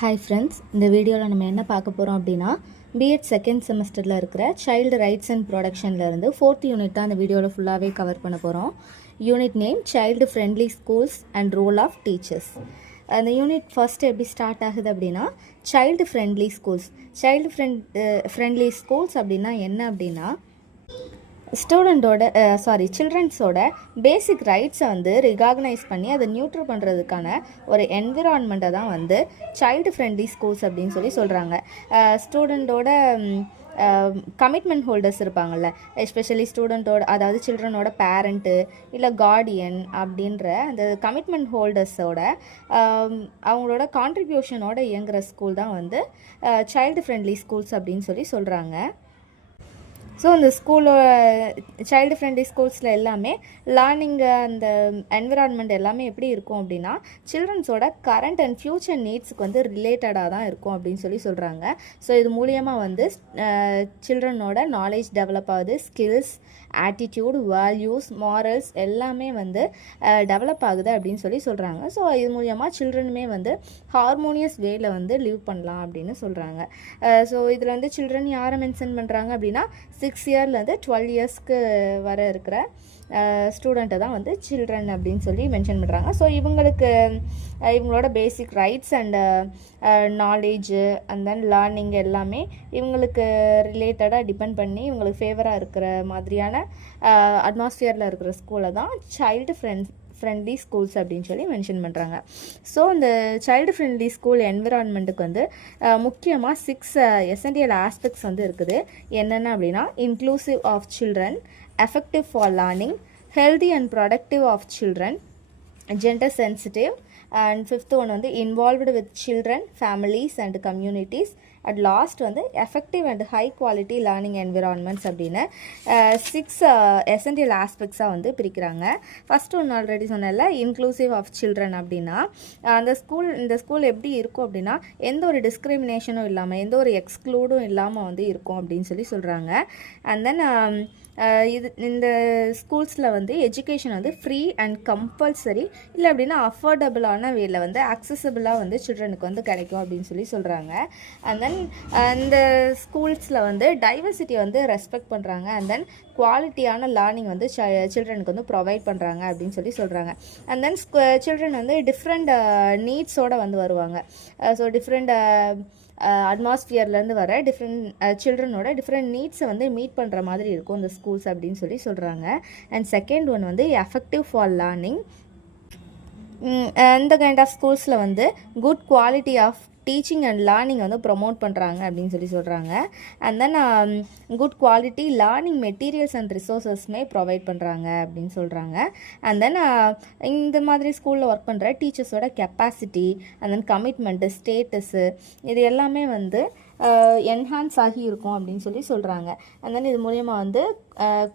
Hi friends, இந்த வீடியோவில் நம்ம என்ன பார்க்க போகிறோம் அப்படின்னா பிஎட் செகண்ட் செமஸ்டரில் இருக்கிற சைல்டு ரைட்ஸ் அண்ட் ப்ரொடக்ஷன்லேருந்து 4th யூனிட் தான் இந்த வீடியோவில் ஃபுல்லாகவே கவர் பண்ண போகிறோம். Unit name child friendly schools and role of teachers. அந்த யூனிட் ஃபஸ்ட்டு எப்படி ஸ்டார்ட் ஆகுது அப்படின்னா child friendly schools. Child friendly schools அப்படின்னா என்ன அப்படின்னா சில்ட்ரன்ஸோட பேசிக் ரைட்ஸை வந்து ரிகாக்னைஸ் பண்ணி அதை நியூட்ரல் பண்ணுறதுக்கான ஒரு என்விரான்மெண்ட்டை தான் வந்து சைல்டு ஃப்ரெண்ட்லி ஸ்கூல்ஸ் அப்படின்னு சொல்கிறாங்க. ஸ்டூடெண்ட்டோட கமிட்மெண்ட் ஹோல்டர்ஸ் இருப்பாங்கள்ல, எஸ்பெஷலி ஸ்டூடெண்ட்டோட, அதாவது சில்ட்ரனோட பேரண்ட்டு இல்லை கார்டியன் அப்படின்ற அந்த கமிட்மெண்ட் ஹோல்டர்ஸோட அவங்களோட கான்ட்ரிபியூஷனோட இயங்குகிற ஸ்கூல் தான் வந்து சைல்டு ஃப்ரெண்ட்லி ஸ்கூல்ஸ் அப்படின்னு சொல்கிறாங்க. ஸோ இந்த சைல்டு ஃப்ரெண்ட்லி ஸ்கூல்ஸில் எல்லாமே லேர்னிங் அந்த என்விரான்மெண்ட் எல்லாமே எப்படி இருக்கும் அப்படின்னா சில்ட்ரன்ஸோட கரண்ட் அண்ட் ஃப்யூச்சர் நீட்ஸுக்கு வந்து ரிலேட்டடாக தான் இருக்கும் அப்படின்னு சொல்கிறாங்க. ஸோ இது மூலியமாக வந்து சில்ட்ரனோட நாலேஜ் டெவலப் ஆகுது, ஸ்கில்ஸ், ஆட்டிடியூட், வேல்யூஸ், மாரல்ஸ் எல்லாமே வந்து டெவலப் ஆகுது அப்படின்னு சொல்கிறாங்க. ஸோ இது மூலியமாக சில்ட்ரனுமே வந்து ஹார்மோனியஸ் வேல வந்து லிவ் பண்ணலாம் அப்படின்னு சொல்கிறாங்க. ஸோ இதில் வந்து சில்ட்ரன் யாரை மென்ஷன் பண்ணுறாங்க அப்படின்னா 6 இயர்லேருந்து 12 இயர்ஸ்க்கு வர இருக்கிற ஸ்டூடெண்ட்டை தான் வந்து சில்ட்ரன் அப்படின்னு மென்ஷன் பண்ணுறாங்க. ஸோ இவங்களோட basic rights and knowledge and then learning எல்லாமே இவங்களுக்கு ரிலேட்டடாக டிபெண்ட் பண்ணி இவங்களுக்கு ஃபேவராக இருக்கிற மாதிரியான அட்மாஸ்ஃபியரில் இருக்கிற ஸ்கூலை தான் சைல்டு ஃப்ரெண்ட்லி ஸ்கூல்ஸ் அப்படின்னு மென்ஷன் பண்ணுறாங்க. ஸோ இந்த சைல்டு ஃப்ரெண்ட்லி ஸ்கூல் என்விரான்மெண்ட்டுக்கு வந்து முக்கியமாக 6 எசென்ஷியல் ஆஸ்பெக்ட்ஸ் வந்து இருக்குது. என்னென்ன அப்படின்னா inclusive of children, effective for learning, healthy and protective of children, gender sensitive, and 5th one வந்து involved with children, families and communities, at last வந்து effective and high quality learning environments அப்படின்னு 6 essential ஆஸ்பெக்ட்ஸாக வந்து பிரிக்கிறாங்க. First ஒன்று already சொன்னல, inclusive of children அப்படின்னா இந்த school எப்படி இருக்கும் அப்படின்னா எந்த ஒரு டிஸ்கிரிமினேஷனும் இல்லாமல், எந்த ஒரு எக்ஸ்க்ளூடும் இல்லாமல் வந்து இருக்கும் அப்படின்னு சொல்கிறாங்க. அண்ட் தென் இந்த ஸ்கூல்ஸில் வந்து எஜுகேஷன் வந்து ஃப்ரீ அண்ட் கம்பல்சரி, இல்லை அப்படின்னா அஃபோர்டபுளான வேல வந்து அக்சசபிளாக வந்து சில்ட்ரனுக்கு வந்து கிடைக்கும் அப்படின்னு சொல்கிறாங்க. அண்ட் தென் இந்த ஸ்கூல்ஸில் வந்து டைவர்சிட்டியை வந்து ரெஸ்பெக்ட் பண்ணுறாங்க. அண்ட் தென் குவாலிட்டியான லேர்னிங் வந்து சில்ட்ரனுக்கு வந்து ப்ரொவைட் பண்ணுறாங்க அப்படின்னு சொல்கிறாங்க. அண்ட் தென் சில்ட்ரன் வந்து டிஃப்ரெண்ட் நீட்ஸோடு வந்து வருவாங்க. ஸோ டிஃப்ரெண்ட் அட்மாஸ்பியர்லேருந்து வர சில்ட்ரனோட டிஃப்ரெண்ட் நீட்ஸை வந்து மீட் பண்ணுற மாதிரி இருக்கும் இந்த ஸ்கூல்ஸ் அப்படின்னு சொல்கிறாங்க. அண்ட் செகண்ட் ஒன் வந்து எஃபெக்டிவ் ஃபார் லேர்னிங். இந்த கைண்ட் ஆஃப் ஸ்கூல்ஸில் வந்து good quality of teaching and learning வந்து ப்ரொமோட் பண்ணுறாங்க அப்படின்னு சொல்கிறாங்க. And then good quality learning materials and ரிசோர்ஸஸ்மே ப்ரொவைட் பண்ணுறாங்க அப்படின்னு சொல்கிறாங்க. அண்ட் தென் இந்த மாதிரி ஸ்கூலில் ஒர்க் பண்ணுற டீச்சர்ஸோட capacity and then commitment, status, இது எல்லாமே வந்து என்ஹான்ஸ் ஆகி இருக்கும் அப்படின்னு சொல்கிறாங்க. அண்ட் தென் இது மூலயமா வந்து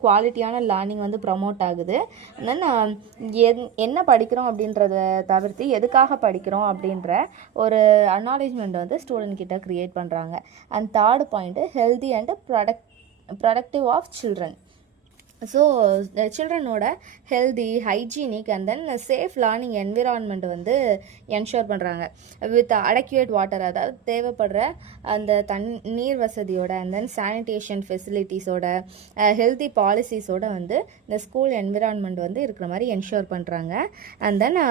குவாலிட்டியான லேர்னிங் வந்து ப்ரமோட் ஆகுது. அண்ட் தென் என்ன படிக்கிறோம் அப்படின்றத தவிர்த்து எதுக்காக படிக்கிறோம் அப்படின்ற ஒரு அக்னாலேஜ்மெண்ட் வந்து ஸ்டூடெண்ட் கிட்ட க்ரியேட் பண்ணுறாங்க. And third point healthy and protective of children. So சில்ட்ரனோட healthy, hygienic and then safe learning environment வந்து என்ஷூர் பண்ணுறாங்க. வித் அடக்யூவேட் வாட்டர், அதாவது தேவைப்படுற அந்த நீர் வசதியோட, அண்ட் தென் சானிடேஷன் ஃபெசிலிட்டிஸோட, ஹெல்தி பாலிசிஸோட வந்து இந்த ஸ்கூல் என்விரான்மெண்ட் வந்து இருக்கிற மாதிரி என்ஷூர் பண்ணுறாங்க. And then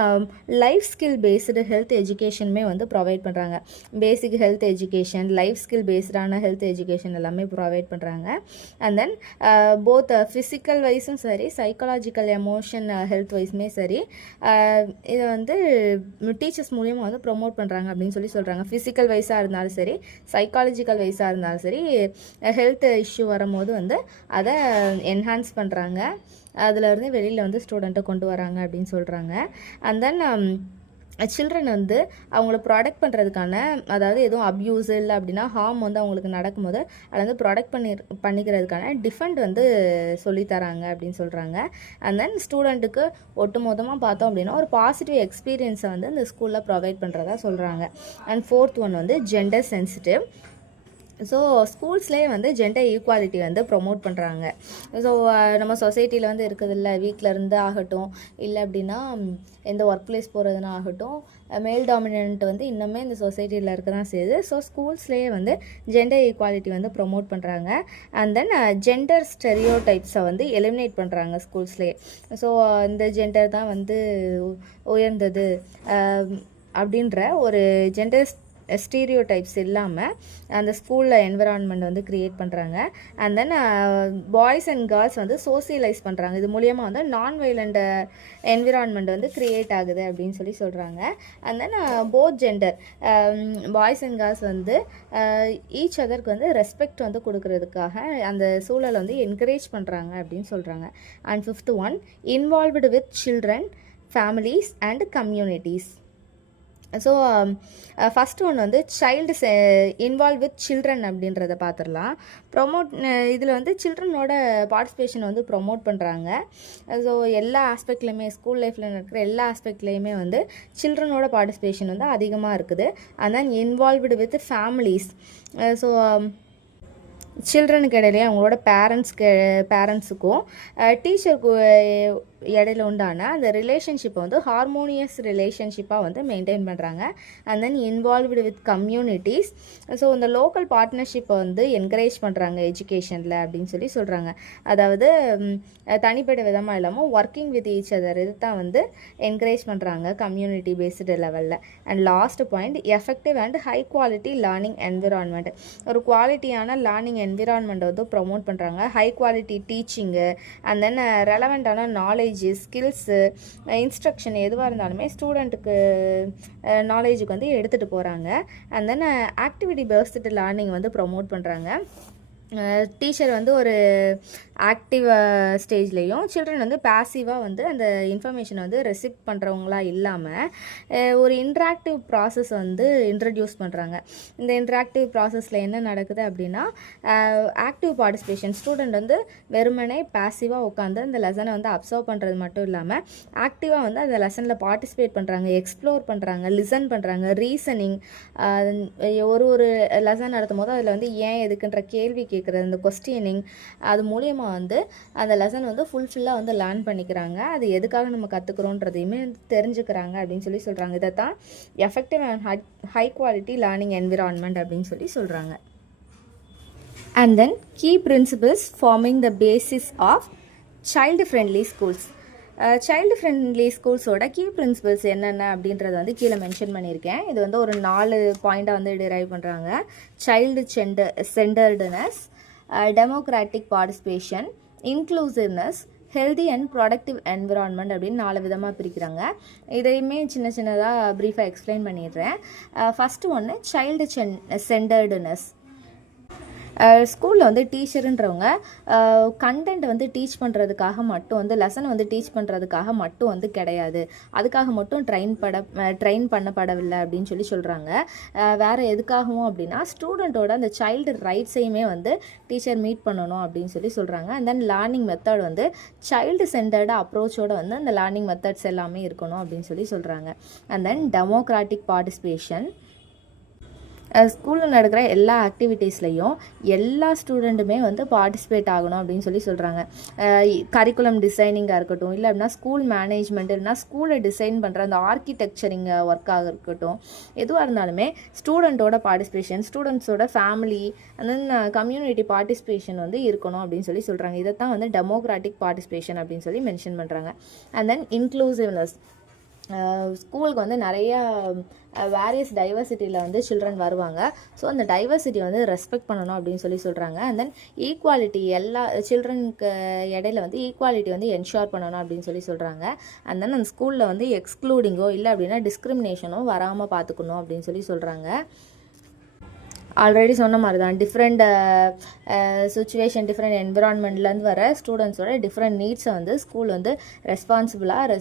life skill based health எஜுகேஷனுமே வந்து ப்ரொவைட் பண்ணுறாங்க. Basic health education, life skill பேஸ்டான ஹெல்த் எஜுகேஷன் எல்லாமே ப்ரொவைட் பண்ணுறாங்க. அண்ட் தென் போத் ஃபிசிக்கல் வைஸும் சரி, சைக்காலஜிக்கல் எமோஷன் ஹெல்த் வைஸுமே சரி, இதை வந்து டீச்சர்ஸ் மூலியமாக வந்து ப்ரொமோட் பண்ணுறாங்க அப்படின்னு சொல்கிறாங்க. ஃபிசிக்கல் வைஸாக இருந்தாலும் சரி, சைக்காலஜிக்கல் வைஸாக இருந்தாலும் சரி, ஹெல்த் இஷ்யூ வரும்போது வந்து அதை என்ஹான்ஸ் பண்ணுறாங்க. அதிலேருந்து வெளியில் வந்து ஸ்டூடெண்ட்டை கொண்டு வராங்க அப்படின்னு சொல்கிறாங்க. அண்ட் தென் சில்ட்ரன் வந்து அவங்கள ப்ராடக்ட் பண்ணுறதுக்கான, அதாவது எதுவும் அப்யூஸ் இல்லை அப்படின்னா ஹார்ம் வந்து அவங்களுக்கு நடக்கும்போது அதை வந்து ப்ராடக்ட் பண்ணிக்கிறதுக்கான டிஃபெண்ட் வந்து சொல்லித்தராங்க அப்படின்னு சொல்கிறாங்க. அண்ட் தென் ஸ்டூடெண்ட்டுக்கு ஒட்டு மொத்தமாக பார்த்தோம் அப்படின்னா ஒரு பாசிட்டிவ் எக்ஸ்பீரியன்ஸை வந்து இந்த ஸ்கூலில் ப்ரொவைட் பண்ணுறதா சொல்கிறாங்க. அண்ட் 4th ஒன் வந்து ஜெண்டர் சென்சிட்டிவ். ஸோ ஸ்கூல்ஸ்லேயே வந்து ஜெண்டர் ஈக்குவாலிட்டி வந்து ப்ரொமோட் பண்ணுறாங்க. ஸோ நம்ம சொசைட்டியில் வந்து இருக்குதில்ல, வீட்டில் இருந்து ஆகட்டும், இல்லை அப்படின்னா எந்த ஒர்க் பிளேஸ் போகிறதுனா ஆகட்டும், மேல் டாமினன்ட் வந்து இன்னுமே இந்த சொசைட்டியில் இருக்க தான் செய்யுது. ஸோ ஸ்கூல்ஸ்லேயே வந்து ஜெண்டர் ஈக்குவாலிட்டி வந்து ப்ரொமோட் பண்ணுறாங்க. அண்ட் தென் ஜெண்டர் ஸ்டெரியோ டைப்ஸை வந்து எலிமினேட் பண்ணுறாங்க ஸ்கூல்ஸ்லேயே. ஸோ இந்த ஜெண்டர் தான் வந்து உயர்ந்தது அப்படின்ற ஒரு ஜெண்டர் ஸ்டீரியோ டைப்ஸ் இல்லாமல் அந்த ஸ்கூலில் என்விரான்மெண்ட் வந்து க்ரியேட் பண்ணுறாங்க. And then boys and girls வந்து சோசியலைஸ் பண்ணுறாங்க. இது மூலியமாக வந்து நான் வைலண்ட் என்விரான்மெண்ட் வந்து க்ரியேட் ஆகுது அப்படின்னு சொல்லி சொல்கிறாங்க. And then both gender boys and girls வந்து ஈச் அதருக்கு வந்து ரெஸ்பெக்ட் வந்து கொடுக்கறதுக்காக அந்த சூழலை வந்து என்கரேஜ் பண்ணுறாங்க அப்படின்னு சொல்கிறாங்க. And 5th one, involved with children, families and communities. So first ஒன்று வந்து சைல்டு இன்வால்வ் வித் சில்ட்ரன் அப்படின்றத பார்த்துடலாம். இதில் வந்து சில்ட்ரனோட பார்ட்டிசிபேஷன் வந்து ப்ரொமோட் பண்ணுறாங்க. ஸோ எல்லா ஆஸ்பெக்ட்லேயுமே ஸ்கூல் லைஃப்பில் இருக்கிற எல்லா ஆஸ்பெக்ட்லேயுமே வந்து சில்ட்ரனோட பார்ட்டிசிபேஷன் வந்து அதிகமாக இருக்குது. And then involved with families. So சில்ட்ரனுக்கு இடையிலே அவங்களோட பேரண்ட்ஸுக்கும் டீச்சருக்கு இடையில உண்டான அந்த ரிலேஷன்ஷிப்பை வந்து ஹார்மோனியஸ் ரிலேஷன்ஷிப்பாக வந்து மெயின்டைன் பண்ணுறாங்க. And then involved with communities. So இந்த லோக்கல் பார்ட்னர்ஷிப்பை வந்து என்கரேஜ் பண்ணுறாங்க எஜுகேஷனில் அப்படின்னு சொல்லி சொல்கிறாங்க. அதாவது தனிப்பட்ட விதமாக இல்லாமல் ஒர்க்கிங் வித் ஈச் அதர் இது தான் வந்து என்கரேஜ் பண்ணுறாங்க கம்யூனிட்டி பேஸ்டு லெவலில். And last point, effective and high quality learning environment. ஒரு குவாலிட்டியான லேர்னிங் என்விரான்மெண்ட்டை வந்து ப்ரொமோட் பண்ணுறாங்க. High quality teaching, and then ரெலவெண்ட்டான நாலேஜ், ஸ்கில்ஸு, இன்ஸ்ட்ரக்ஷன் எதுவாக இருந்தாலுமே ஸ்டூடெண்ட்டுக்கு நாலேஜுக்கு வந்து எடுத்துகிட்டு போகிறாங்க. And then activity based learning வந்து ப்ரொமோட் பண்ணுறாங்க. டீச்சர் வந்து ஒரு ஆக்டிவ் ஸ்டேஜ்லேயும் சில்ட்ரன் வந்து பேசிவாக வந்து அந்த இன்ஃபர்மேஷனை வந்து ரெசிப்ட் பண்ணுறவங்களா இல்லாமல் ஒரு இன்ட்ராக்டிவ் ப்ராசஸ் வந்து இன்ட்ரடியூஸ் பண்ணுறாங்க. இந்த இன்ட்ராக்டிவ் ப்ராசஸில் என்ன நடக்குது அப்படின்னா ஆக்டிவ் பார்ட்டிசிபேஷன். ஸ்டூடெண்ட் வந்து வெறுமனே பேசிவாக உட்காந்து அந்த லெசனை வந்து அப்சர்வ் பண்ணுறது மட்டும் இல்லாமல் ஆக்டிவாக வந்து அந்த லெசனில் பார்ட்டிசிபேட் பண்ணுறாங்க, எக்ஸ்ப்ளோர் பண்ணுறாங்க, லிசன் பண்ணுறாங்க, ரீசனிங். ஒரு லெசன் நடத்தும் போது அதில் வந்து ஏன் எதுக்குன்ற கேள்வி கேட்குறது, அந்த கொஸ்டினிங், அது மூலியமாக வந்து அந்த லெசன் வந்து ஃபுல்ஃபில்லாக வந்து லேர்ன் பண்ணிக்கிறாங்க. அது எதுக்காக நம்ம கற்றுக்குறோன்றதையுமே தெரிஞ்சுக்கிறாங்க அப்படின்னு சொல்லி சொல்கிறாங்க. இதை தான் effective and high quality learning environment அப்படின்னு சொல்லி சொல்கிறாங்க. And then key principles forming the basis of child friendly schools. Child friendly ஸ்கூல்ஸோட கீ பிரின்சிபல்ஸ் என்னென்ன அப்படின்றத வந்து கீழே மென்ஷன் பண்ணியிருக்கேன். இது வந்து ஒரு 4 பாயிண்ட்டாக வந்து டிரைவ் பண்ணுறாங்க. Child centredness, democratic participation, inclusiveness, healthy and protective environment அப்படின்னு 4 விதமாக பிரிக்கிறாங்க. இதையுமே சின்னதாக ப்ரீஃபாக எக்ஸ்பிளைன் பண்ணிடுறேன். ஃபஸ்ட்டு ஒன்று சைல்டு சென்டர்டுனஸ். ஸ்கூலில் வந்து டீச்சருன்றவங்க கண்டென்ட் வந்து டீச் பண்ணுறதுக்காக மட்டும் வந்து லெசன் வந்து டீச் பண்ணுறதுக்காக மட்டும் வந்து கிடையாது, அதுக்காக மட்டும் ட்ரெயின் பண்ணப்படவில்லை அப்படின்னு சொல்லி சொல்கிறாங்க. வேறு எதுக்காகவும் அப்படின்னா ஸ்டூடெண்ட்டோட அந்த சைல்டு ரைட்ஸையுமே வந்து டீச்சர் மீட் பண்ணணும் அப்படின்னு சொல்லி சொல்கிறாங்க. அண்ட் தென் லேர்னிங் மெத்தட் வந்து சைல்டு சென்டர்டு அப்ரோச்சோடு வந்து அந்த லேர்னிங் மெத்தட்ஸ் எல்லாமே இருக்கணும் அப்படின்னு சொல்லி சொல்கிறாங்க. And then democratic participation. ஸ்கூலில் நடக்கிற எல்லா ஆக்டிவிட்டீஸ்லையும் எல்லா ஸ்டூடெண்ட்டுமே வந்து பார்ட்டிசிபேட் ஆகணும் அப்படின்னு சொல்லி சொல்கிறாங்க. கரிக்குலம் டிசைனிங்காக இருக்கட்டும், இல்லை அப்படின்னா ஸ்கூல் மேனேஜ்மெண்ட், இல்லைனா ஸ்கூலை டிசைன் பண்ணுற அந்த ஆர்கிடெக்சரிங் ஒர்க்காக இருக்கட்டும், எதுவாக இருந்தாலுமே ஸ்டூடெண்ட்டோட பார்ட்டிசிபேஷன், ஸ்டூடெண்ட்ஸோட family and then community participation வந்து இருக்கணும் அப்படின்னு சொல்லி சொல்கிறாங்க. இதை தான் வந்து டெமோக்ராட்டிக் பார்ட்டிசிபேஷன் அப்படின்னு சொல்லி மென்ஷன் பண்ணுறாங்க. And then inclusiveness. ஸ்கூலுக்கு வந்து நிறையா வேரியஸ் டைவர்சிட்டியில் வந்து சில்ட்ரன் வருவாங்க. ஸோ அந்த டைவர்சிட்டி வந்து ரெஸ்பெக்ட் பண்ணணும் அப்படின்னு சொல்லி சொல்கிறாங்க. அண்ட் தென் ஈக்குவாலிட்டி, எல்லா சில்ட்ரனுக்கு இடையில வந்து ஈக்குவாலிட்டி வந்து என்ஷோர் பண்ணணும் அப்படின்னு சொல்லி சொல்கிறாங்க. அண்ட் தென் அந்த ஸ்கூலில் வந்து எக்ஸ்க்ளூடிங்கோ இல்லை அப்படின்னா டிஸ்கிரிமினேஷனோ வராமல் பார்த்துக்கணும் அப்படின்னு சொல்லி சொல்கிறாங்க. ஆல்ரெடி சொன்ன மாதிரி தான் டிஃப்ரெண்ட் சுச்சுவேஷன், டிஃப்ரெண்ட் என்விரான்மெண்ட்லேருந்து வர ஸ்டூடெண்ட்ஸோட டிஃப்ரெண்ட் நீட்ஸை வந்து ஸ்கூல் வந்து ரெஸ்பான்சிபிளாக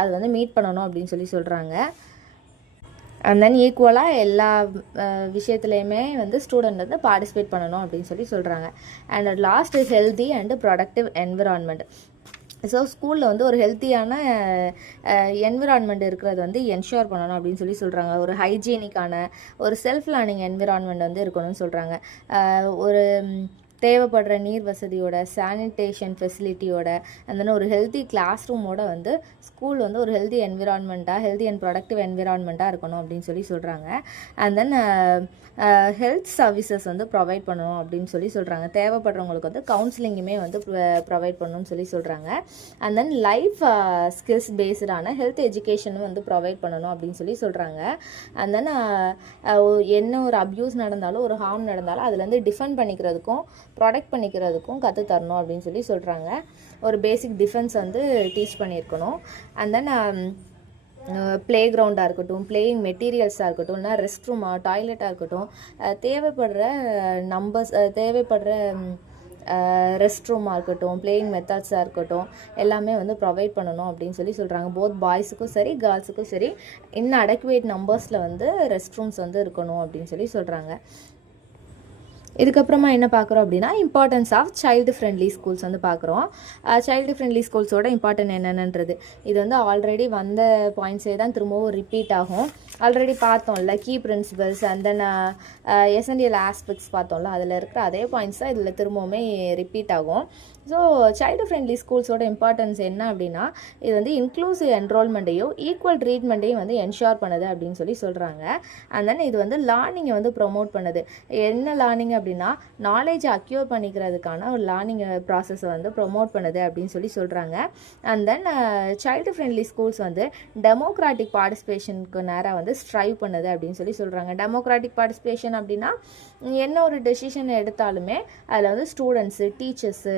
அது வந்து மீட் பண்ணணும் அப்படின்னு சொல்லி சொல்கிறாங்க. அண்ட் தென் ஈக்குவலாக எல்லா விஷயத்துலையுமே வந்து ஸ்டூடெண்ட் வந்து பார்ட்டிசிபேட் பண்ணணும் அப்படின்னு சொல்லி சொல்கிறாங்க. And last is healthy and protective environment. So ஸ்கூலில் வந்து ஒரு ஹெல்த்தியான என்விரான்மெண்ட் இருக்கிறது வந்து என்ஷூர் பண்ணணும் அப்படின்னு சொல்கிறாங்க. ஒரு ஹைஜீனிக்கான ஒரு செல்ஃப் லேர்னிங் என்விரான்மெண்ட் வந்து இருக்கணும்னு சொல்கிறாங்க. ஒரு தேவைப்படுற நீர் வசதியோட, சானிடேஷன் ஃபெசிலிட்டியோட, அந்த ஒரு ஹெல்த்தி கிளாஸ் ரூமோட வந்து ஸ்கூல் வந்து ஒரு ஹெல்த்தி என்விரான்மெண்ட்டாக, ஹெல்த்தி அண்ட் ப்ரொடக்டிவ் என்விரான்மெண்ட்டாக இருக்கணும் அப்படின்னு சொல்கிறாங்க. அண்ட் தென் ஹெல்த் சர்வீசஸ் வந்து ப்ரொவைட் பண்ணணும் அப்படின்னு சொல்கிறாங்க. தேவைப்படுறவங்களுக்கு வந்து கவுன்சிலிங்குமே வந்து ப்ரொவைட் பண்ணணும்னு சொல்கிறாங்க. அண்ட் தென் லைஃப் ஸ்கில்ஸ் பேஸ்டான ஹெல்த் எஜுகேஷனும் வந்து ப்ரொவைட் பண்ணணும் அப்படின்னு சொல்கிறாங்க. அண்ட் தென் என்ன ஒரு அப்யூஸ் நடந்தாலும், ஒரு ஹார்ம் நடந்தாலும் அதுலேருந்து டிஃபெண்ட் பண்ணிக்கிறதுக்கும் ப்ரொடெக்ட் பண்ணிக்கிறதுக்கும் கற்று தரணும் அப்படின்னு சொல்கிறாங்க. ஒரு பேசிக் டிஃபென்ஸ் வந்து டீச் பண்ணியிருக்கணும். அண்ட் தென் ப்ளே கிரவுண்டாக இருக்கட்டும், பிளேயிங் மெட்டீரியல்ஸாக இருக்கட்டும், இல்லை ரெஸ்ட் ரூமாக, டாய்லெட்டாக இருக்கட்டும், தேவைப்படுற ரெஸ்ட் ரூமாக இருக்கட்டும், பிளேயிங் மெத்தட்ஸாக இருக்கட்டும், எல்லாமே வந்து ப்ரொவைட் பண்ணணும் அப்படின்னு சொல்கிறாங்க. போத் பாய்ஸுக்கும் சரி கேர்ள்ஸுக்கும் சரி அடக்குவேட் நம்பர்ஸில் வந்து ரெஸ்ட் ரூம்ஸ் வந்து இருக்கணும் அப்படின்னு சொல்கிறாங்க. இதுக்கப்புறமா என்ன பார்க்குறோம் அப்படின்னா, importance of child friendly schools வந்து பார்க்குறோம். சைல்டு ஃப்ரெண்ட்லி ஸ்கூல்ஸோட இம்பார்ட்டன்ட் என்னென்னன்றது இது வந்து ஆல்ரெடி வந்த பாயிண்ட்ஸே தான் திரும்பவும் ரிப்பீட் ஆகும். ஆல்ரெடி பார்த்தோம்ல, key principles and then essential aspects பார்த்தோம்ல, அதில் இருக்கிற அதே பாயிண்ட்ஸ் தான் இதில் திரும்பவுமே ரிப்பீட் ஆகும். ஸோ சைல்டு ஃப்ரெண்ட்லி ஸ்கூல்ஸோட இம்பார்ட்டன்ஸ் என்ன அப்படின்னா, இது வந்து இன்க்ளூசிவ் என்ரோல்மெண்ட்டையும் ஈக்குவல் ட்ரீட்மெண்ட்டையும் வந்து என்ஷூர் பண்ணுது அப்படின்னு சொல்கிறாங்க. அண்ட் தென் இது வந்து லேர்னிங்கை வந்து ப்ரொமோட் பண்ணுது. என்ன லேர்னிங் அப்படின்னா, நாலேஜை அக்யூர் பண்ணிக்கிறதுக்கான ஒரு லேர்னிங் ப்ராசஸை வந்து ப்ரொமோட் பண்ணுது அப்படின்னு சொல்கிறாங்க. And then child friendly schools வந்து டெமோக்ராட்டிக் பார்ட்டிசிபேஷனுக்கு நேராக வந்து ஸ்ட்ரைவ் பண்ணுது அப்படின்னு சொல்கிறாங்க. டெமோக்ராட்டிக் பார்ட்டிசிபேஷன் அப்படின்னா, என்ன ஒரு டெசிஷன் எடுத்தாலுமே அதில் வந்து ஸ்டூடெண்ட்ஸு, டீச்சர்ஸு,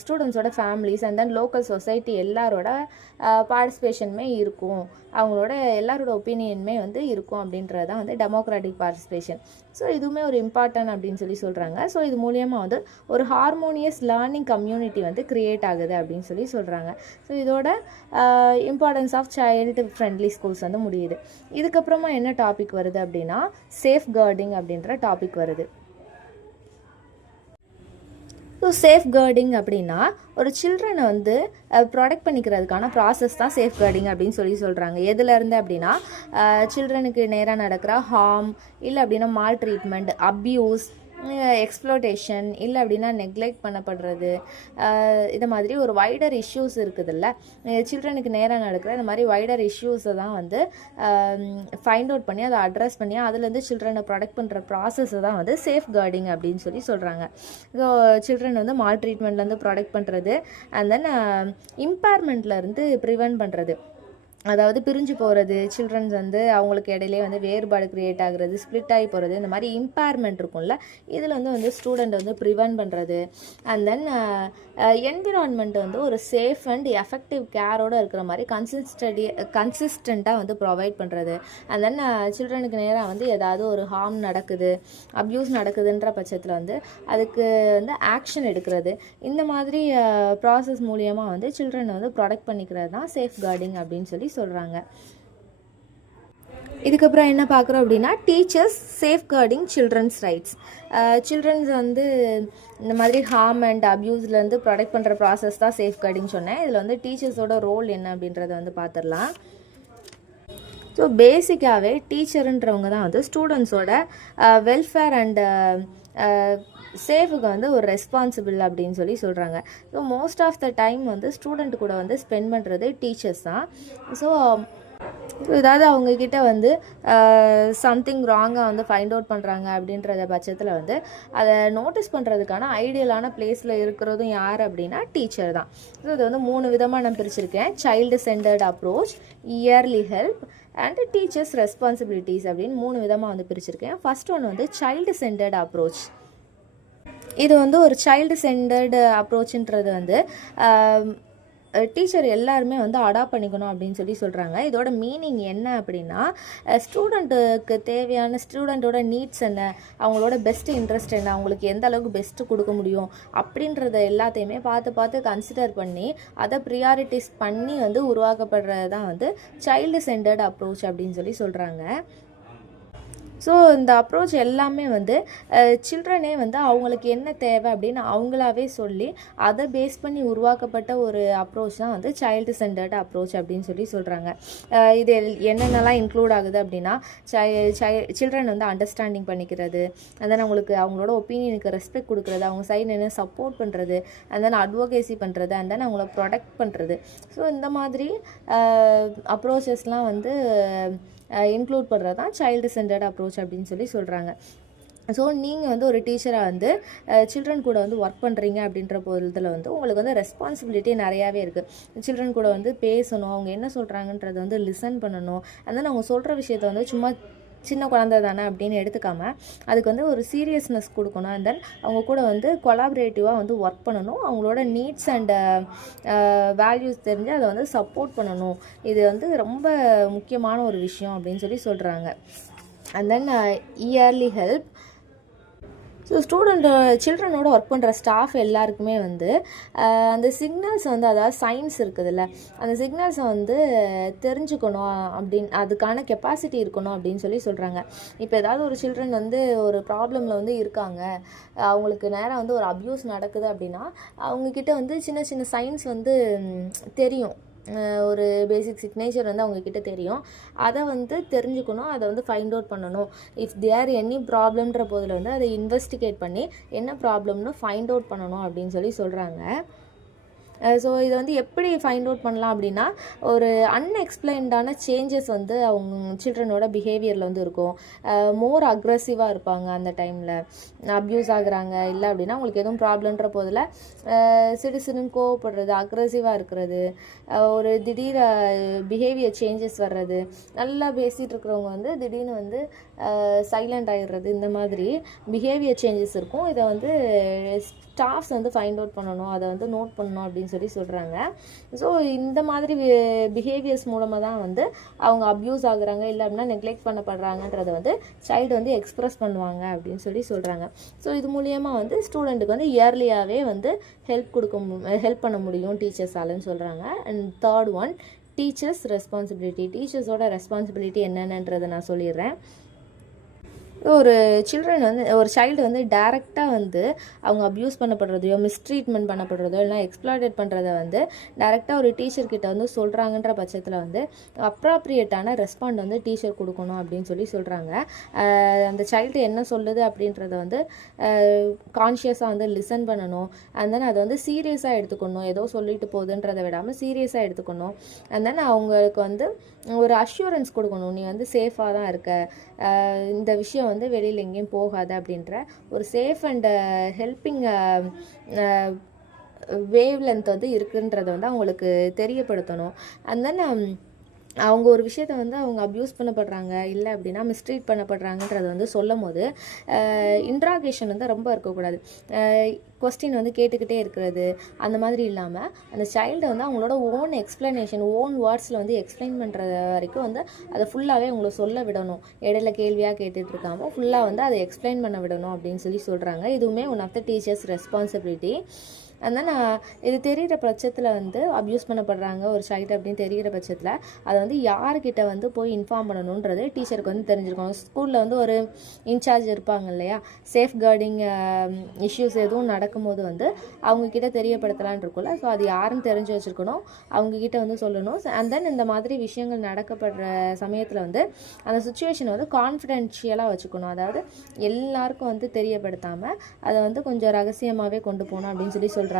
ஸ்டூடெண்ட்ஸோட families and then local society எல்லாரோட பார்ட்டிசிபேஷனுமே இருக்கும், அவங்களோட எல்லாரோட ஒப்பீனியனுமே வந்து இருக்கும் அப்படின்றது தான் வந்து டெமோக்ராட்டிக் பார்ட்டிசிபேஷன். ஸோ இதுவுமே ஒரு இம்பார்ட்டன்ட் அப்படின்னு சொல்கிறாங்க. ஸோ இது மூலியமாக வந்து ஒரு ஹார்மோனியஸ் லேர்னிங் கம்யூனிட்டி வந்து க்ரியேட் ஆகுது அப்படின்னு சொல்கிறாங்க. ஸோ இதோட importance of child friendly schools வந்து முடியுது. இதுக்கப்புறமா என்ன டாபிக் வருது அப்படின்னா, சேஃப் கார்டிங் அப்படின்ற டாபிக் வருது. ஸோ சேஃப் கார்டிங் அப்படின்னா, ஒரு சில்ட்ரனை வந்து ப்ரொடெக்ட் பண்ணிக்கிறதுக்கான ப்ராசஸ் தான் சேஃப் கார்டிங் அப்படின்னு சொல்கிறாங்க. எதுலேருந்து அப்படின்னா, சில்ட்ரனுக்கு நேராக நடக்கிற ஹார்ம், இல்லை அப்படின்னா மால் ட்ரீட்மெண்ட், அப்யூஸ், எக்ஸ்ப்ளோட்டேஷன், இல்லை அப்படின்னா நெக்லெக்ட் பண்ணப்படுறது, இது மாதிரி ஒரு வைடர் இஷ்யூஸ் இருக்குதுல்ல, சில்ட்ரனுக்கு நேராக நடக்கிற இந்த மாதிரி வைடர் இஷ்யூஸை தான் வந்து ஃபைண்ட் அவுட் பண்ணி அதை அட்ரஸ் பண்ணி அதுலேருந்து சில்ட்ரனை ப்ரொடெக்ட் பண்ணுற ப்ராசஸை தான் வந்து சேஃப் கார்டிங் அப்படின்னு சொல்கிறாங்க. ஸோ சில்ட்ரன் வந்து மால் ட்ரீட்மெண்ட்லேருந்து ப்ரொடெக்ட் பண்ணுறது அண்ட் தென் இம்பேர்மெண்ட்லேருந்து ப்ரிவென்ட் பண்ணுறது. அதாவது பிரிஞ்சு போகிறது, சில்ட்ரன்ஸ் வந்து அவங்களுக்கு இடையிலே வந்து வேறுபாடு க்ரியேட் ஆகுறது, ஸ்ப்ளிட் ஆகி போகிறது, இந்த மாதிரி இம்பேர்மெண்ட் இருக்கும்ல, இதில் வந்து ஸ்டூடெண்ட் வந்து ப்ரிவென்ட் பண்ணுறது. அண்ட் தென் என்விரான்மெண்ட் வந்து ஒரு சேஃப் அண்ட் எஃபெக்டிவ் கேரோடு இருக்கிற மாதிரி கன்சிஸ்டண்ட்டாக வந்து ப்ரொவைட் பண்ணுறது. அண்ட் தென் சில்ட்ரனுக்கு நேராக வந்து ஏதாவது ஒரு ஹார்ம் நடக்குது, அப்யூஸ் நடக்குதுன்ற பட்சத்தில் வந்து அதுக்கு வந்து ஆக்ஷன் எடுக்கிறது. இந்த மாதிரி ப்ராசஸ் மூலியமாக வந்து சில்ட்ரனை வந்து ப்ரொடெக்ட் பண்ணிக்கிறது தான் சேஃப் கார்டிங் அப்படின்னு சொல்கிறாங்க. இதுக்கப்புறம் என்ன பார்க்குறோம் அப்படின்னா, teachers safeguarding children's rights. Children's வந்து இந்த மாதிரி ஹார்ம் அண்ட் அப்யூஸ்லேருந்து ப்ரொடெக்ட் பண்ணுற ப்ராசஸ் தான் சேஃப் கார்டிங் சொன்னேன். இதில் வந்து டீச்சர்ஸோட ரோல் என்ன அப்படின்றத வந்து பார்த்துடலாம். ஸோ பேசிக்காகவே டீச்சருன்றவங்க தான் வந்து ஸ்டூடெண்ட்ஸோட வெல்ஃபேர் அண்டு சேஃபுக்கு வந்து ஒரு ரெஸ்பான்சிபிள் அப்படின்னு சொல்கிறாங்க. So most of the time வந்து ஸ்டூடெண்ட் கூட வந்து ஸ்பெண்ட் பண்ணுறது டீச்சர்ஸ் தான். ஸோ ஏதாவது அவங்கக்கிட்ட வந்து சம்திங் ராங்காக வந்து ஃபைண்ட் அவுட் பண்ணுறாங்க அப்படின்றத பட்சத்தில் வந்து அதை நோட்டீஸ் பண்ணுறதுக்கான ஐடியலான பிளேஸில் இருக்கிறதும் யார் அப்படின்னா டீச்சர் தான். ஸோ இது வந்து 3 விதமாக நான் பிரிச்சிருக்கேன். Child centred approach, early help and teachers responsibilities அப்படின்னு 3 விதமாக வந்து பிரிச்சிருக்கேன். ஃபர்ஸ்ட் ஒன்று வந்து சைல்டு சென்டர்ட் அப்ரோச். இது வந்து ஒரு சைல்டு சென்டர்டு அப்ரோச்சுன்றது வந்து டீச்சர் எல்லாருமே வந்து அடாப்ட் பண்ணிக்கணும் அப்படின்னு சொல்கிறாங்க. இதோட மீனிங் என்ன அப்படின்னா, ஸ்டூடெண்ட்டுக்கு தேவையான ஸ்டூடெண்ட்டோட நீட்ஸ் என்ன, அவங்களோட பெஸ்ட்டு இன்ட்ரெஸ்ட் என்ன, அவங்களுக்கு எந்த அளவுக்கு பெஸ்ட்டு கொடுக்க முடியும் அப்படின்றத எல்லாத்தையுமே பார்த்து கன்சிடர் பண்ணி அதை ப்ரியாரிட்டிஸ் பண்ணி வந்து உருவாக்கப்படுறது தான் வந்து சைல்டு சென்டர்டு அப்ரோச் அப்படின்னு சொல்கிறாங்க. ஸோ இந்த அப்ரோச் எல்லாமே வந்து சில்ட்ரனே வந்து அவங்களுக்கு என்ன தேவை அப்படின்னு அவங்களாவே சொல்லி அதை பேஸ் பண்ணி உருவாக்கப்பட்ட ஒரு அப்ரோச் தான் வந்து சைல்டு சென்டர்டு அப்ரோச் அப்படின்னு சொல்கிறாங்க. இது என்னென்னலாம் இன்க்ளூட் ஆகுது அப்படின்னா சில்ட்ரன் வந்து அண்டர்ஸ்டாண்டிங் பண்ணிக்கிறது, அண்ட் தென் அவங்களுக்கு அவங்களோட ஒப்பீனியனுக்கு ரெஸ்பெக்ட் கொடுக்குறது, அவங்க சைடு என்ன சப்போர்ட் பண்ணுறது, அண்ட் தென் அட்வொகேசி பண்ணுறது, அண்ட் தென் அவங்கள ப்ரொடெக்ட் பண்ணுறது. ஸோ இந்த மாதிரி அப்ரோச்சஸ்லாம் வந்து இன்க்ளூட் பண்ணுறது தான் சைல்டு சென்டர்டு அப்ரோச் அப்படின்னு சொல்கிறாங்க. ஸோ நீங்கள் வந்து ஒரு டீச்சராக வந்து சில்ட்ரன் கூட வந்து ஒர்க் பண்ணுறீங்க அப்படின்ற பொழுதில் வந்து உங்களுக்கு வந்து ரெஸ்பான்சிபிலிட்டி நிறையாவே இருக்குது. சில்ட்ரன் கூட வந்து பேசணும், அவங்க என்ன சொல்கிறாங்கன்றதை வந்து லிசன் பண்ணணும், அண்ட் அவங்க சொல்கிற விஷயத்த வந்து சும்மா சின்ன குழந்தை தானே அப்படின்னு எடுத்துக்காமல் அதுக்கு வந்து ஒரு சீரியஸ்னஸ் கொடுக்கணும். அண்ட் தென் அவங்க கூட வந்து கொலாபரேட்டிவாக வந்து ஒர்க் பண்ணணும், அவங்களோட நீட்ஸ் அண்ட் வேல்யூஸ் தெரிஞ்சு அதை வந்து சப்போர்ட் பண்ணணும். இது வந்து ரொம்ப முக்கியமான ஒரு விஷயம் அப்படின்னு சொல்கிறாங்க. And then early help. So சில்ட்ரனோட ஒர்க் பண்ணுற ஸ்டாஃப் எல்லாருக்குமே வந்து அந்த சிக்னல்ஸ் வந்து, அதாவது சைன்ஸ் இருக்குதுல்ல, அந்த சிக்னல்ஸை வந்து தெரிஞ்சுக்கணும் அதுக்கான கெப்பாசிட்டி இருக்கணும் அப்படின்னு சொல்கிறாங்க. இப்போ ஏதாவது ஒரு சில்ட்ரன் வந்து ஒரு ப்ராப்ளமில் வந்து இருக்காங்க, அவங்களுக்கு நேராக வந்து ஒரு அப்யூஸ் நடக்குது அப்படின்னா அவங்கக்கிட்ட வந்து சின்ன சின்ன சைன்ஸ் வந்து தெரியும், ஒரு பேசிக் சிக்னேச்சர் வந்து அவங்கக்கிட்ட தெரியும். அதை வந்து தெரிஞ்சுக்கணும், அதை வந்து ஃபைண்ட் அவுட் பண்ணணும். இஃப் தேர் எனி ப்ராப்ளம்ன்ற போதில் வந்து அதை இன்வெஸ்டிகேட் பண்ணி என்ன ப்ராப்ளம்னு ஃபைண்ட் அவுட் பண்ணணும் அப்படின்னு சொல்கிறாங்க. ஸோ இதை வந்து எப்படி ஃபைண்ட் அவுட் பண்ணலாம் அப்படின்னா, ஒரு அன்எக்ஸ்பிளைன்டான சேஞ்சஸ் வந்து அவங்க சில்ட்ரனோட பிஹேவியரில் வந்து இருக்கும். மோர் அக்ரெசிவாக இருப்பாங்க அந்த டைமில், அப்யூஸ் ஆகுறாங்க இல்லை அப்படின்னா உங்களுக்கு எதுவும் ப்ராப்ளம்ன்ற போதில் சிடுசிடுன்னு கோவப்படுறது, அக்ரெசிவாக இருக்கிறது, ஒரு திடீர் பிஹேவியர் சேஞ்சஸ் வர்றது, நல்லா பேசிகிட்டு இருக்கிறவங்க வந்து திடீர்னு வந்து சைலண்ட் ஆகிடுறது, இந்த மாதிரி பிஹேவியர் சேஞ்சஸ் இருக்கும். இதை வந்து ஸ்டாஃப்ஸ் வந்து ஃபைண்ட் அவுட் பண்ணணும், அதை வந்து நோட் பண்ணணும் அப்படின்னு சொல்கிறாங்க. ஸோ இந்த மாதிரி பிஹேவியர்ஸ் மூலமாக தான் வந்து அவங்க அப்யூஸ் ஆகுறாங்க இல்லை அப்படின்னா நெக்லெக்ட் பண்ணப்படுறாங்கன்றதை வந்து சைல்டு வந்து எக்ஸ்ப்ரெஸ் பண்ணுவாங்க அப்படின்னு சொல்கிறாங்க. ஸோ இது மூலியமாக வந்து ஸ்டூடெண்ட்டுக்கு வந்து இயர்லியாகவே வந்து ஹெல்ப் பண்ண முடியும் டீச்சர்ஸாலன்னு சொல்கிறாங்க. And third one, teachers responsibility. டீச்சர்ஸோட ரெஸ்பான்சிபிலிட்டி என்னென்னன்றதை நான் சொல்லிடுறேன். ஒரு சைல்டு வந்து டைரெக்டாக வந்து அவங்க அப்யூஸ் பண்ணப்படுறதையோ மிஸ்ட்ரீட்மெண்ட் பண்ணப்படுறதோ இல்லைனா எக்ஸ்ப்ளாய்டட் பண்ணுறத வந்து டைரெக்டாக ஒரு டீச்சர்கிட்ட வந்து சொல்கிறாங்கன்ற பட்சத்தில் வந்து அப்ராப்ரியேட்டான ரெஸ்பாண்ட் வந்து டீச்சர் கொடுக்கணும் அப்படின்னு சொல்கிறாங்க. அந்த சைல்டு என்ன சொல்லுது அப்படின்றத வந்து கான்ஷியஸாக வந்து லிசன் பண்ணணும். அண்ட் தென் அதை வந்து சீரியஸாக எடுத்துக்கணும், ஏதோ சொல்லிட்டு போகுதுன்றதை விடாமல் சீரியஸாக எடுத்துக்கணும். அண்ட் தென் அவங்களுக்கு வந்து ஒரு அஷ்யூரன்ஸ் கொடுக்கணும், நீ வந்து சேஃபாக தான் இருக்க, இந்த விஷயம் வந்து வெளியில் எங்கேயும் போகாது அப்படின்ற ஒரு safe and helping wave length வந்து இருக்குன்றதை வந்து அவங்களுக்கு தெரியப்படுத்தணும். அண்ட் தென் அவங்க ஒரு விஷயத்தை வந்து அவங்க அப்யூஸ் பண்ணப்படுறாங்க இல்லை அப்படின்னா மிஸ்ட்ரீட் பண்ணப்படுறாங்கன்றதை வந்து சொல்லும் போது இன்ட்ராகேஷன் வந்து ரொம்ப இருக்கக்கூடாது. கொஸ்டின் வந்து கேட்டுக்கிட்டே இருக்கிறது அந்த மாதிரி இல்லாமல் அந்த சைல்டை வந்து அவங்களோட ஓன் எக்ஸ்ப்ளனேஷன், ஓன் வேர்ட்ஸில் வந்து எக்ஸ்பிளைன் பண்ணுற வரைக்கும் வந்து அதை ஃபுல்லாகவே அவங்கள சொல்ல விடணும். இடையில கேள்வியாக கேட்டுட்டு இருக்காமல் ஃபுல்லாக வந்து அதை எக்ஸ்பிளைன் பண்ண விடணும் அப்படின்னு சொல்கிறாங்க. இதுவுமே one of the teachers responsibility. And then இது தெரிகிற பட்சத்தில் வந்து அப்யூஸ் பண்ணப்படுறாங்க ஒரு சைல்டு அப்படின்னு தெரிகிற பட்சத்தில் அதை வந்து யார்கிட்ட வந்து போய் இன்ஃபார்ம் பண்ணணுன்றது டீச்சருக்கு வந்து தெரிஞ்சிருக்கோம். ஸ்கூலில் வந்து ஒரு இன்சார்ஜ் இருப்பாங்க இல்லையா, சேஃப் கார்டிங் இஷ்யூஸ் எதுவும் நடக்கும்போது வந்து அவங்கக்கிட்ட தெரியப்படுத்தலான் இருக்கும்ல. ஸோ அது யாருன்னு தெரிஞ்சு வச்சுருக்கணும், அவங்கக்கிட்ட வந்து சொல்லணும். அண்ட் தென் இந்த மாதிரி விஷயங்கள் நடக்கப்படுற சமயத்தில் வந்து அந்த சுச்சுவேஷனை வந்து கான்ஃபிடென்ஷியலாக வச்சுக்கணும். அதாவது எல்லாருக்கும் வந்து தெரியப்படுத்தாமல் அதை வந்து கொஞ்சம் ரகசியமாகவே கொண்டு போகணும் அப்படின்னு சொல்கிறாங்க.